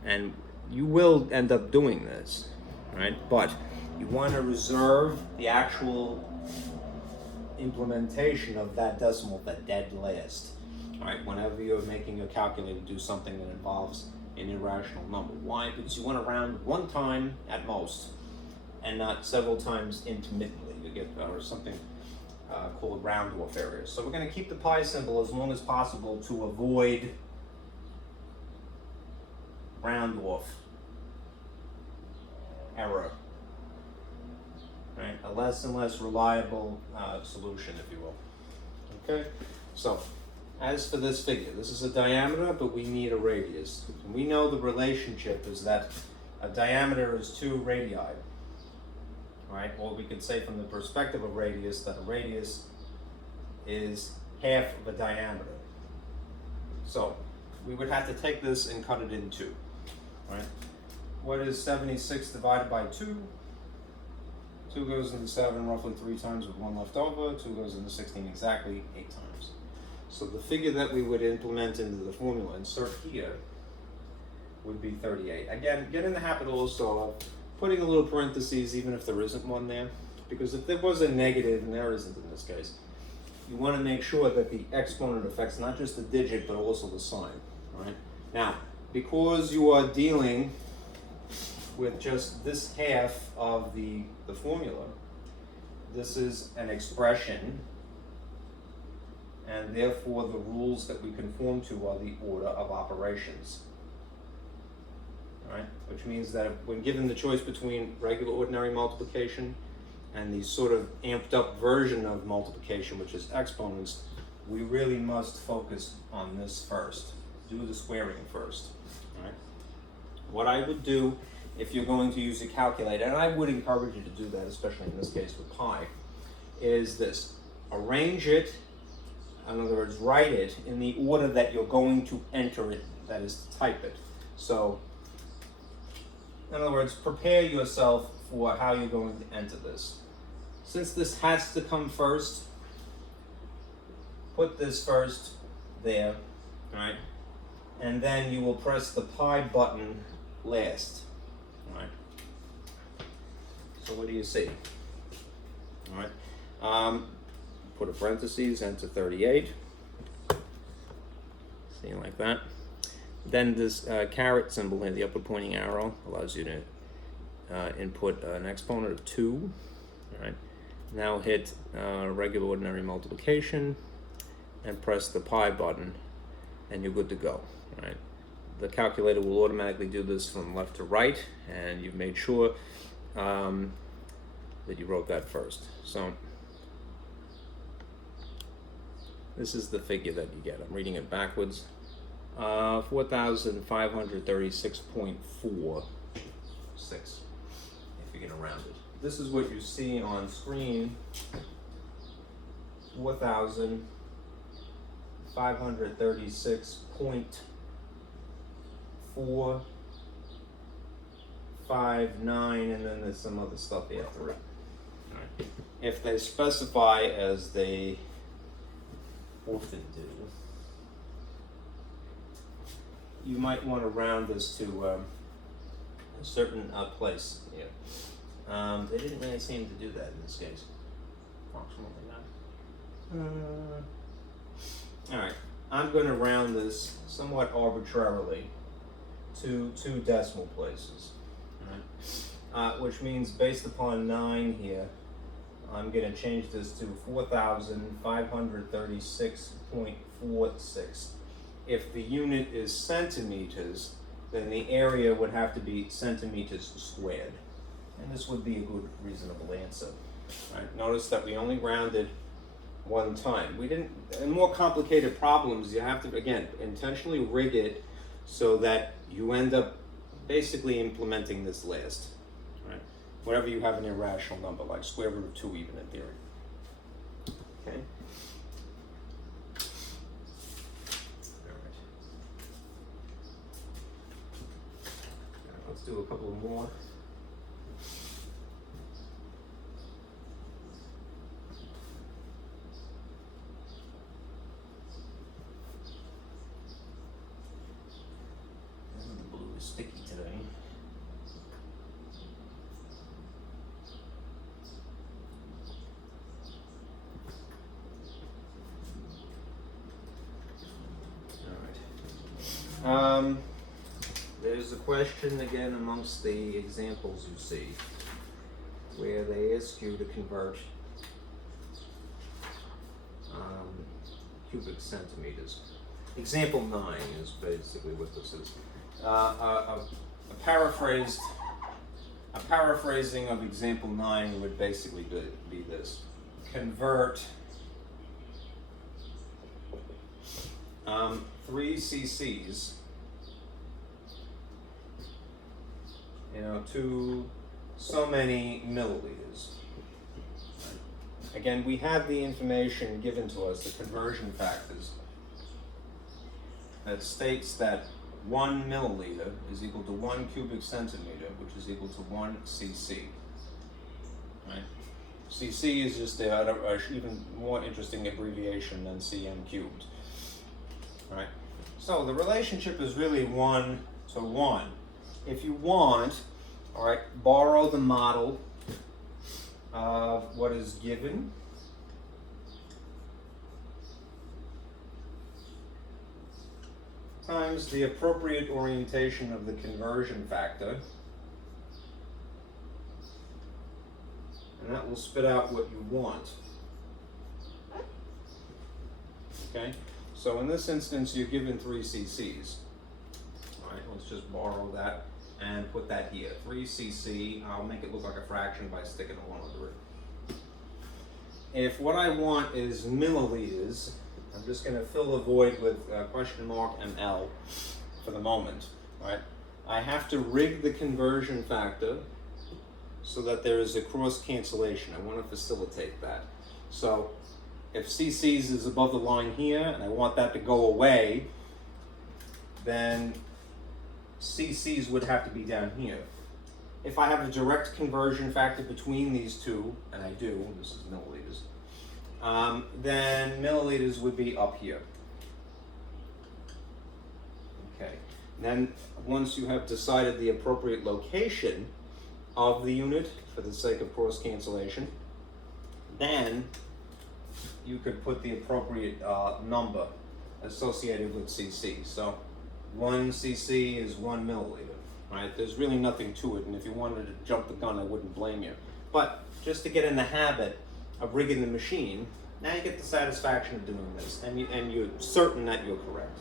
And you will end up doing this, all right? But you want to reserve the actual implementation of that decimal, the dead last, all right? Whenever you're making your calculator do something that involves an irrational number. Why? Because you want to round one time at most, and not several times intermittently. You get something called round-off areas. So we're going to keep the pi symbol as long as possible to avoid round-off error. Right? A less and less reliable solution, if you will. Okay? So, as for this figure, this is a diameter, but we need a radius. And we know the relationship is that a diameter is 2 radii. Right? Or we could say from the perspective of radius that a radius is half of a diameter. So we would have to take this and cut it in 2. Right? What is 76 divided by 2? 2 goes into 7 roughly 3 times with 1 left over. 2 goes into 16 exactly 8 times. So the figure that we would implement into the formula, insert here, would be 38. Again, get in the habit also of putting a little parentheses even if there isn't one there, because if there was a negative, and there isn't in this case, you want to make sure that the exponent affects not just the digit but also the sign. Right? Now, because you are dealing with just this half of the formula, this is an expression, and therefore the rules that we conform to are the order of operations. Right? Which means that when given the choice between regular ordinary multiplication and the sort of amped up version of multiplication, which is exponents, we really must focus on this first. Do the squaring first. Right? What I would do if you're going to use a calculator, and I would encourage you to do that, especially in this case with pi, is this. Arrange it, in other words, write it in the order that you're going to enter it, that is, to type it. So, in other words, prepare yourself for how you're going to enter this. Since this has to come first, put this first there, right? And then you will press the pi button last, right? So what do you see? All right. Put a parentheses, enter 38. See, like that. Then this caret symbol here, the upward pointing arrow, allows you to input an exponent of 2. All right. Now hit regular ordinary multiplication and press the pi button, and you're good to go. All right. The calculator will automatically do this from left to right, and you've made sure that you wrote that first. So this is the figure that you get. I'm reading it backwards. 4,536.46, if you're going to round it. This is what you see on screen. 4,536.459, and then there's some other stuff after it. All right. If they specify, as they often do, you might want to round this to a certain place here. They didn't really seem to do that in this case. Approximately that. All right, I'm going to round this somewhat arbitrarily to 2 decimal places. All right? Which means based upon 9 here, I'm going to change this to 4,536.46. If the unit is centimeters, then the area would have to be centimeters squared. And this would be a good, reasonable answer. Right? Notice that we only rounded one time. We didn't, in more complicated problems, you have to, again, intentionally rig it so that you end up basically implementing this last. Right? Whenever you have an irrational number, like square root of 2 even in theory. Okay? Let's do a couple more. The blue is sticky today. All right. There's a question again amongst the examples you see where they ask you to convert cubic centimeters. Example 9 is basically what this is. A paraphrasing of example 9 would basically be this: convert 3 cc's, to so many milliliters. Again, we have the information given to us, the conversion factors, that states that 1 milliliter is equal to 1 cubic centimeter, which is equal to 1 cc. Right? cc is just a even more interesting abbreviation than cm cubed. Right? So the relationship is really 1 to 1. If you want, all right, borrow the model of what is given. Times the appropriate orientation of the conversion factor. And that will spit out what you want. Okay? So in this instance, you're given 3 cc's. All right, let's just borrow that and put that here. 3 cc, I'll make it look like a fraction by sticking a 1 under it. If what I want is milliliters, I'm just going to fill the void with question mark ml for the moment. Right? I have to rig the conversion factor so that there is a cross cancellation. I want to facilitate that. So if cc's is above the line here and I want that to go away, then cc's would have to be down here. If I have a direct conversion factor between these two, and I do, this is milliliters, then milliliters would be up here. Okay. Then once you have decided the appropriate location of the unit for the sake of cross cancellation, then you could put the appropriate number associated with cc. So 1 cc is 1 milliliter, right? There's really nothing to it, and if you wanted to jump the gun, I wouldn't blame you. But just to get in the habit of rigging the machine, now you get the satisfaction of doing this, and you're certain that you're correct.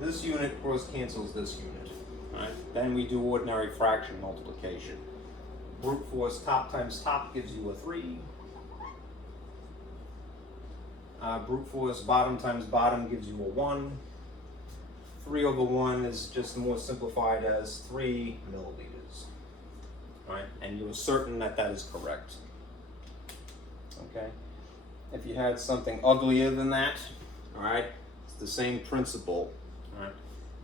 This unit cross cancels this unit, right? Then we do ordinary fraction multiplication. Brute force top times top gives you a 3. Brute force bottom times bottom gives you a 1. 3 over 1 is just more simplified as 3 milliliters. Right? And you're certain that that is correct. Okay? If you had something uglier than that, all right, it's the same principle, all right?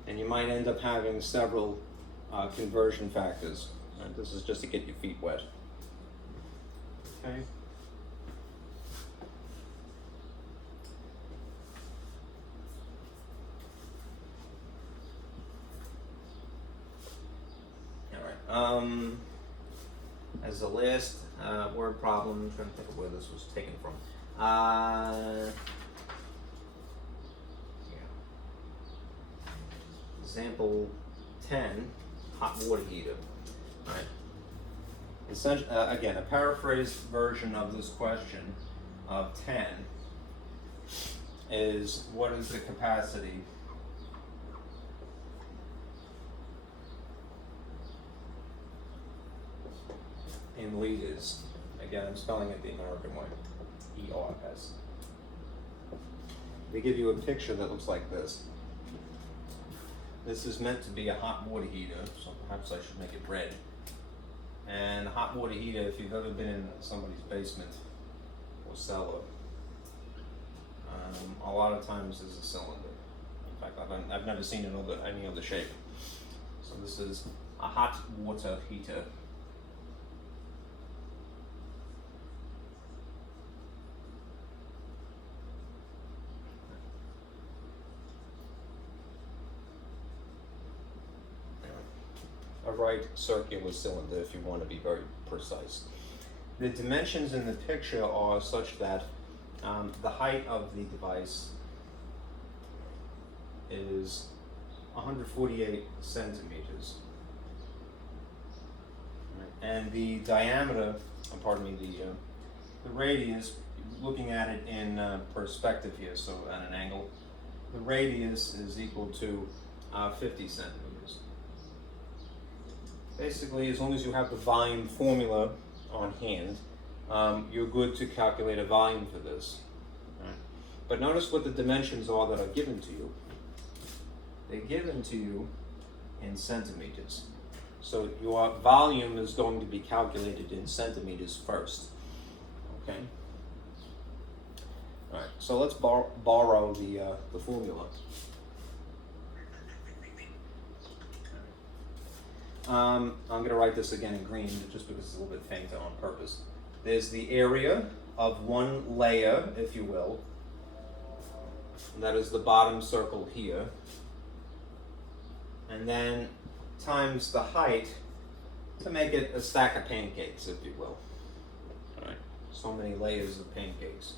And you might end up having several conversion factors. Right? This is just to get your feet wet. Okay? As the last word problem, I'm trying to think of where this was taken from. Yeah. Example 10, hot water heater. All right. Essentially, again, a paraphrased version of this question of 10 is what is the capacity in liters. Again, I'm spelling it the American way, E-R-S. They give you a picture that looks like this. This is meant to be a hot water heater, so perhaps I should make it red. And a hot water heater, if you've ever been in somebody's basement or cellar, a lot of times is a cylinder. In fact, I've never seen any other shape. So this is a hot water heater. A right circular cylinder, if you want to be very precise. The dimensions in the picture are such that the height of the device is 148 centimeters. And the diameter, the radius, looking at it in perspective here, so at an angle, the radius is equal to 50 centimeters. Basically, as long as you have the volume formula on hand, you're good to calculate a volume for this. Right? But notice what the dimensions are that are given to you. They're given to you in centimeters. So your volume is going to be calculated in centimeters first. Okay? All right, so let's borrow the formula. I'm going to write this again in green just because it's a little bit fainter on purpose. There's the area of one layer, if you will. And that is the bottom circle here. And then times the height to make it a stack of pancakes, if you will. All right. So many layers of pancakes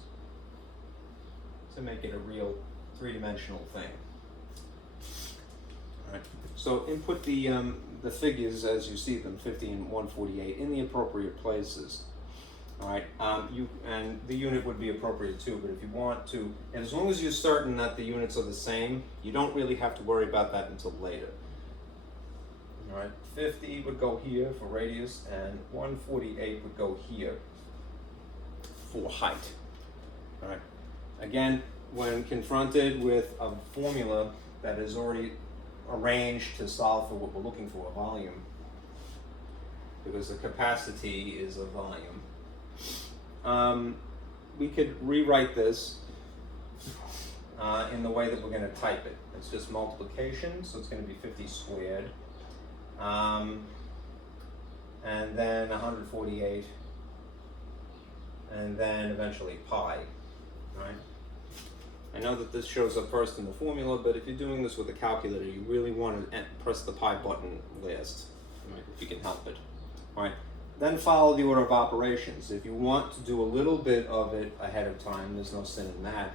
to make it a real three-dimensional thing. All right. So input the figures as you see them, 50 and 148, in the appropriate places. All right, and the unit would be appropriate too, but if you want to, and as long as you're certain that the units are the same, you don't really have to worry about that until later. All right, 50 would go here for radius, and 148 would go here for height. All right, again, when confronted with a formula that is already arranged to solve for what we're looking for, a volume, because the capacity is a volume. We could rewrite this in the way that we're going to type it. It's just multiplication, so it's going to be 50 squared, and then 148, and then eventually pi, right? I know that this shows up first in the formula, but if you're doing this with a calculator, you really want to press the pi button last, right, if you can help it. All right. Then follow the order of operations. If you want to do a little bit of it ahead of time, there's no sin in that.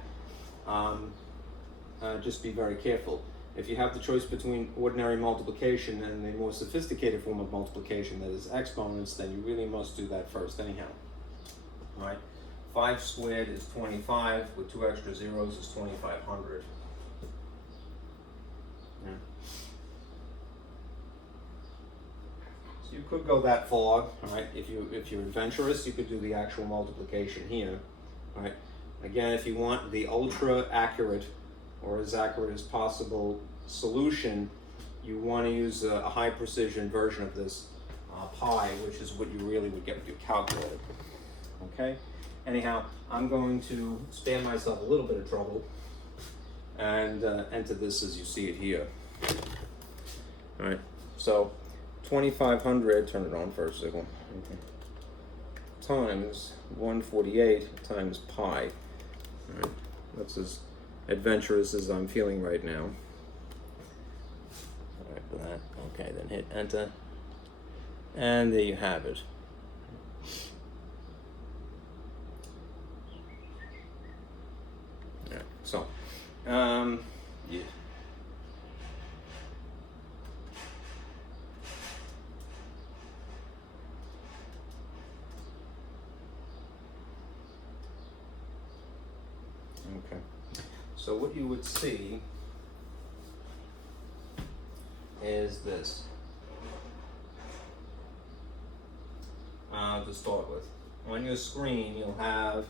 Just be very careful. If you have the choice between ordinary multiplication and a more sophisticated form of multiplication that is exponents, then you really must do that first anyhow. All right. 5 squared is 25, with 2 extra zeros is 2500. Yeah. So you could go that far, all right? If you're adventurous, you could do the actual multiplication here, all right? Again, if you want the ultra accurate or as accurate as possible solution, you want to use a high precision version of this pi, which is what you really would get with your calculator. Okay. Anyhow, I'm going to spare myself a little bit of trouble and enter this as you see it here. All right, so 2500, turn it on for a second, okay, times 148 times pi. All right, that's as adventurous as I'm feeling right now. All right, for that, okay, then hit enter, and there you have it. So, yeah. Okay. So what you would see is this. To start with. on your screen you'll have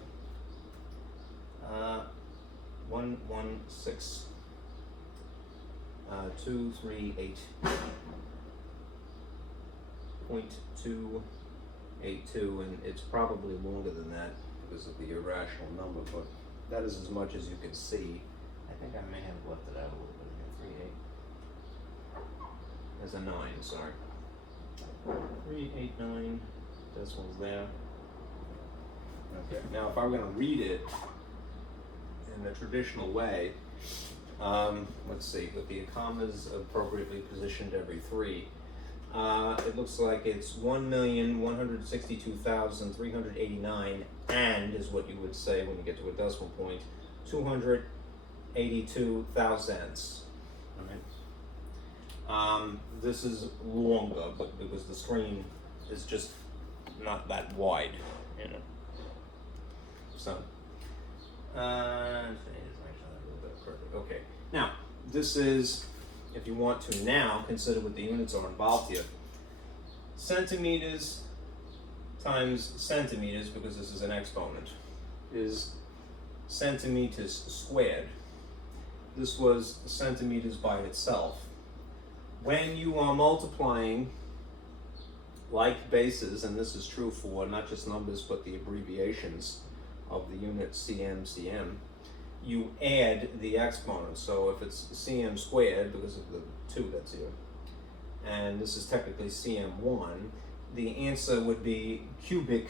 238.282, and it's probably longer than that because of the irrational number, but that is as much as you can see. I think I may have left it out a little bit here. 3.8. There's a 9, sorry. 389 decimals there. Okay, now if I were going to read it in the traditional way, let's see, with the commas appropriately positioned every 3, it looks like it's 1,162,389, and is what you would say when you get to a decimal point, 282 thousandths. All right. This is longer, but because the screen is just not that wide, you know. So, okay. Now, this is, if you want to now consider what the units are involved here. Centimeters times centimeters, because this is an exponent, is centimeters squared. This was centimeters by itself. When you are multiplying like bases, and this is true for not just numbers but the abbreviations of the unit cm, you add the exponent. So if it's cm squared, because of the 2 that's here, and this is technically cm1, the answer would be cubic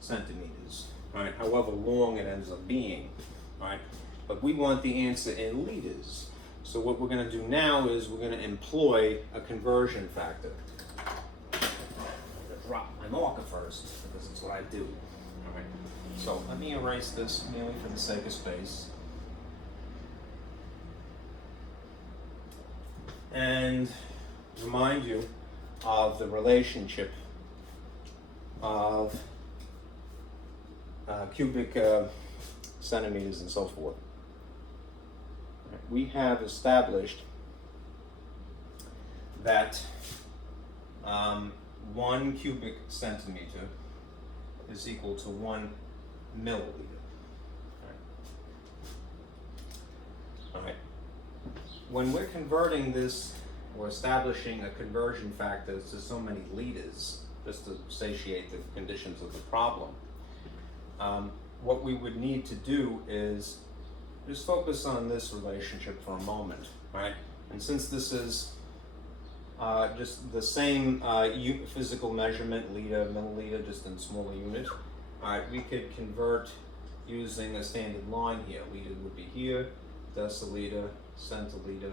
centimeters, right? However long it ends up being, right? But we want the answer in liters. So what we're going to do now is we're going to employ a conversion factor. I'm going to drop my marker first, because it's what I do. All right. So let me erase this merely for the sake of space. And remind you of the relationship of cubic centimeters and so forth. We have established that 1 cubic centimeter is equal to 1 milliliter. All right. When we're converting this, or establishing a conversion factor to so many liters, just to satiate the conditions of the problem, what we would need to do is just focus on this relationship for a moment, right? And since this is just the same physical measurement, liter, milliliter, just in smaller unit, all right, we could convert using a standard line here. Liter would be here, deciliter, centiliter,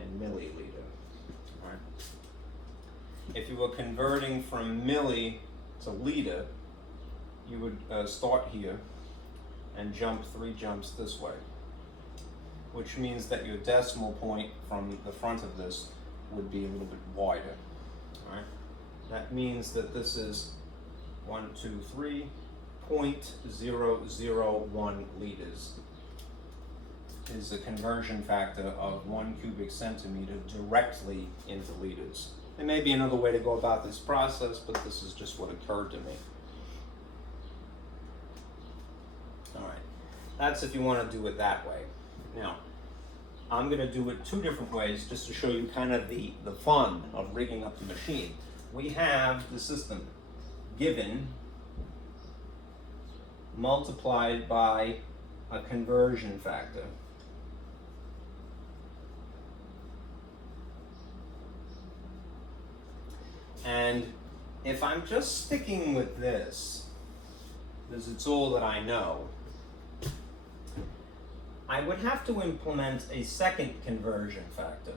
and milliliter, all right? If you were converting from milli to liter, you would start here and jump 3 jumps this way, which means that your decimal point from the front of this would be a little bit wider. All right? That means that this is 123.001 liters is the conversion factor of 1 cubic centimeter directly into liters. There may be another way to go about this process, but this is just what occurred to me. All right, that's if you want to do it that way. Now, I'm going to do it 2 different ways just to show you kind of the fun of rigging up the machine. We have the system given, multiplied by a conversion factor. And if I'm just sticking with this, because it's all that I know, I would have to implement a second conversion factor.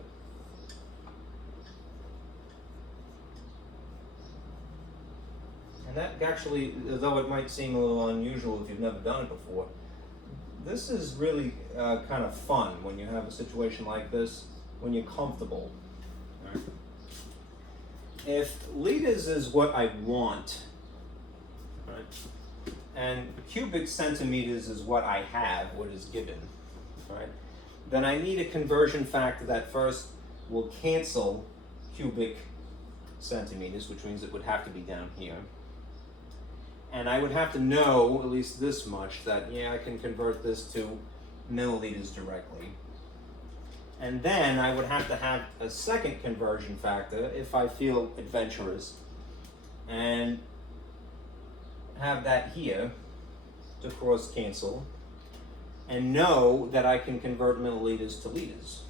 And that actually, though it might seem a little unusual if you've never done it before, this is really kind of fun when you have a situation like this, when you're comfortable. All right. If liters is what I want, right, and cubic centimeters is what I have, what is given, right, then I need a conversion factor that first will cancel cubic centimeters, which means it would have to be down here. And I would have to know at least this much, that yeah, I can convert this to milliliters directly. And then I would have to have a second conversion factor if I feel adventurous, and have that here to cross cancel, and know that I can convert milliliters to liters,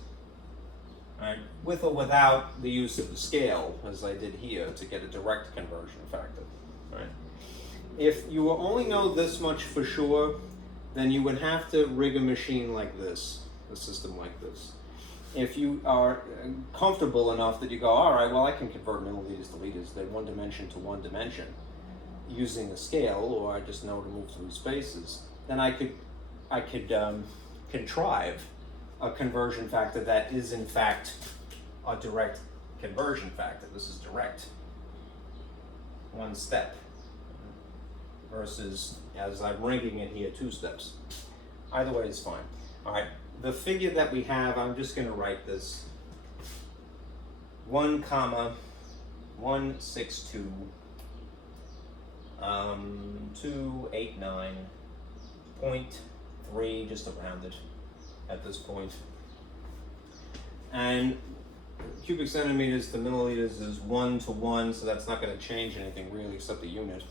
right? With or without the use of the scale, as I did here, to get a direct conversion factor, right? If you only know this much for sure, then you would have to rig a machine like this, a system like this. If you are comfortable enough that you go, all right, well, I can convert milliliters to liters, they're one dimension to one dimension, using a scale, or I just know to move through spaces, then I could contrive a conversion factor that is in fact a direct conversion factor. This is direct, one step, versus, as I'm rigging it here, two steps. Either way is fine. All right, the figure that we have, I'm just going to write this 1,162 289.3, just around it at this point. And cubic centimeters to milliliters is 1 to 1, so that's not going to change anything really except the unit.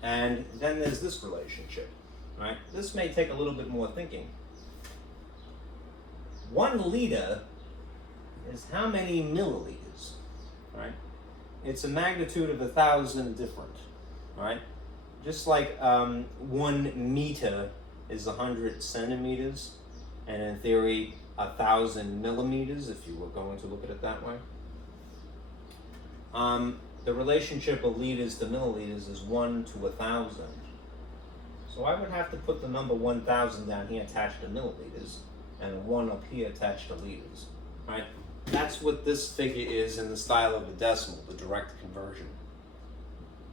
And then there's this relationship, right? This may take a little bit more thinking. 1 liter is how many milliliters, right? It's a magnitude of 1,000 different, right? Just like 1 meter is 100 centimeters, and in theory 1,000 millimeters, if you were going to look at it that way. The relationship of liters to milliliters is 1 to 1,000. So I would have to put the number 1,000 down here attached to milliliters, and 1 up here attached to liters, right? That's what this figure is in the style of a decimal, the direct conversion.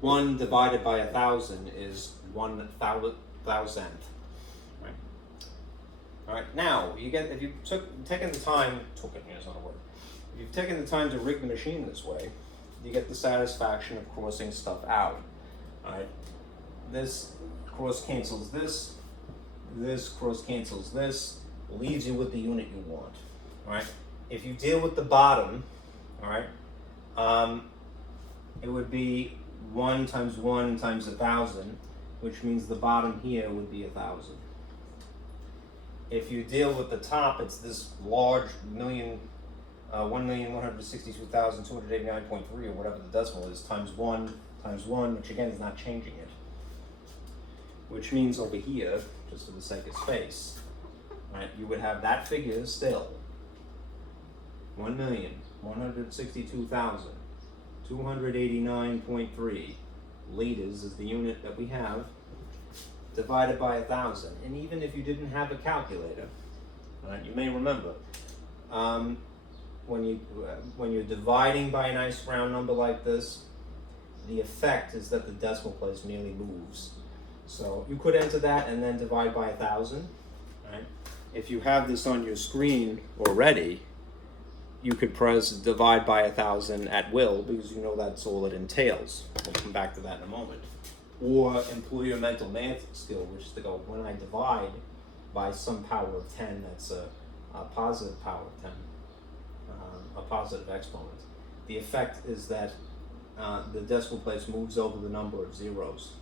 1 divided by 1,000 is 1,000th, right? All right, now, if you've taken the time to rig the machine this way, you get the satisfaction of crossing stuff out, all right? This cross cancels this cross cancels this, leaves you with the unit you want, all right? If you deal with the bottom, all right, it would be 1 times 1 times 1,000, which means the bottom here would be 1,000. If you deal with the top, it's this large 1,162,289.3, or whatever the decimal is, times 1, which again is not changing it. Which means over here, just for the sake of space, right, you would have that figure still. 1,162,289.3 liters is the unit that we have, divided by 1,000. And even if you didn't have a calculator, right, you may remember, when you're dividing by a nice round number like this, the effect is that the decimal place merely moves. So you could enter that and then divide by 1,000, right? If you have this on your screen already, you could press divide by 1,000 at will, because you know that's all it entails. We'll come back to that in a moment. Or employ your mental math skill, which is to go, when I divide by some power of 10, that's a positive power of 10, a positive exponent. The effect is that the decimal place moves over the number of zeros.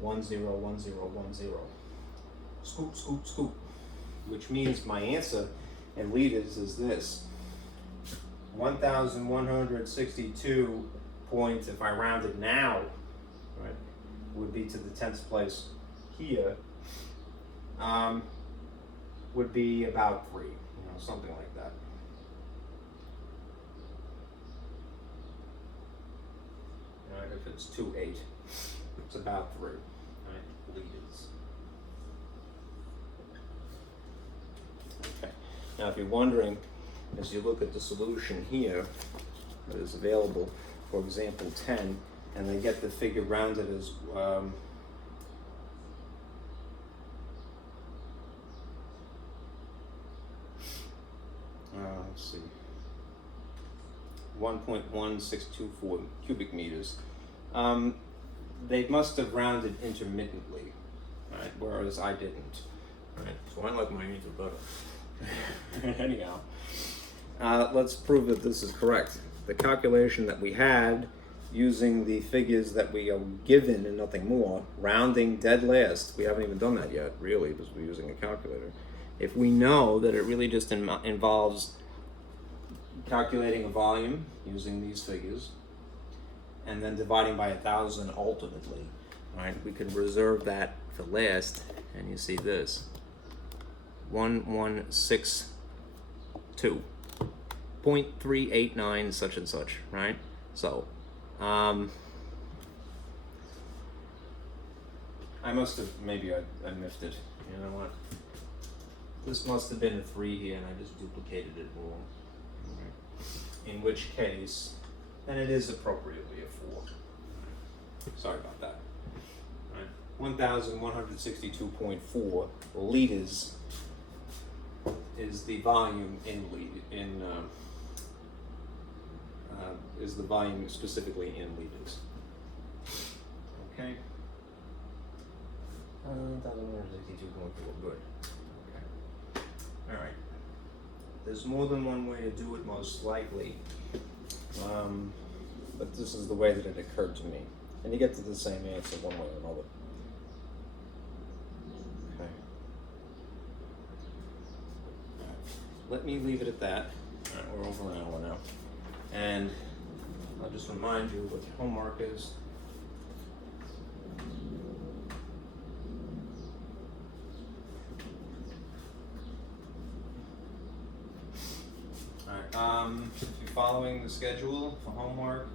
1 0 1 0 1 0. Scoop, scoop, scoop. Which means my answer in liters is this: 1,162 points, if I round it now, right, would be to the 10th place here, would be about 3, something like that. All right, if it's 2.8, it's about 3, right, liters. Okay, now if you're wondering, as you look at the solution here that is available, for example 10, and they get the figure rounded as let's see, 1.1624 cubic meters. they must have rounded intermittently, right? Whereas I didn't, right? So I like mine either better. Anyhow, let's prove that this is correct. The calculation that we had using the figures that we are given and nothing more, rounding dead last, we haven't even done that yet, really, because we're using a calculator. If we know that it really just involves calculating a volume using these figures, and then dividing by 1,000 ultimately, right? We can reserve that for last, and you see this, 1162, 0.389 such and such, right? So, I must have, maybe I miffed it, you know what? This must have been a 3 here, and I just duplicated it wrong. Right. In which case, then it is appropriately a 4. Sorry about that. Right. 1,162.4 liters is the volume is the volume specifically in liters. Okay. 1,162.4. Good. Okay. All right. There's more than one way to do it, most likely. But this is the way that it occurred to me. And you get to the same answer one way or another. Okay. Let me leave it at that. All right, we're over an hour now. And I'll just remind you what your homework is. If you're following the schedule for homework,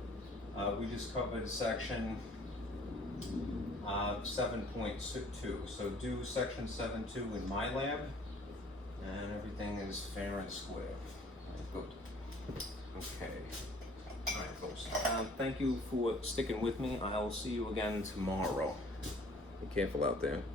we just covered section 7.2. So do section 7.2 in my lab, and everything is fair and square. Good. Okay. All right, folks. Thank you for sticking with me. I'll see you again tomorrow. Be careful out there.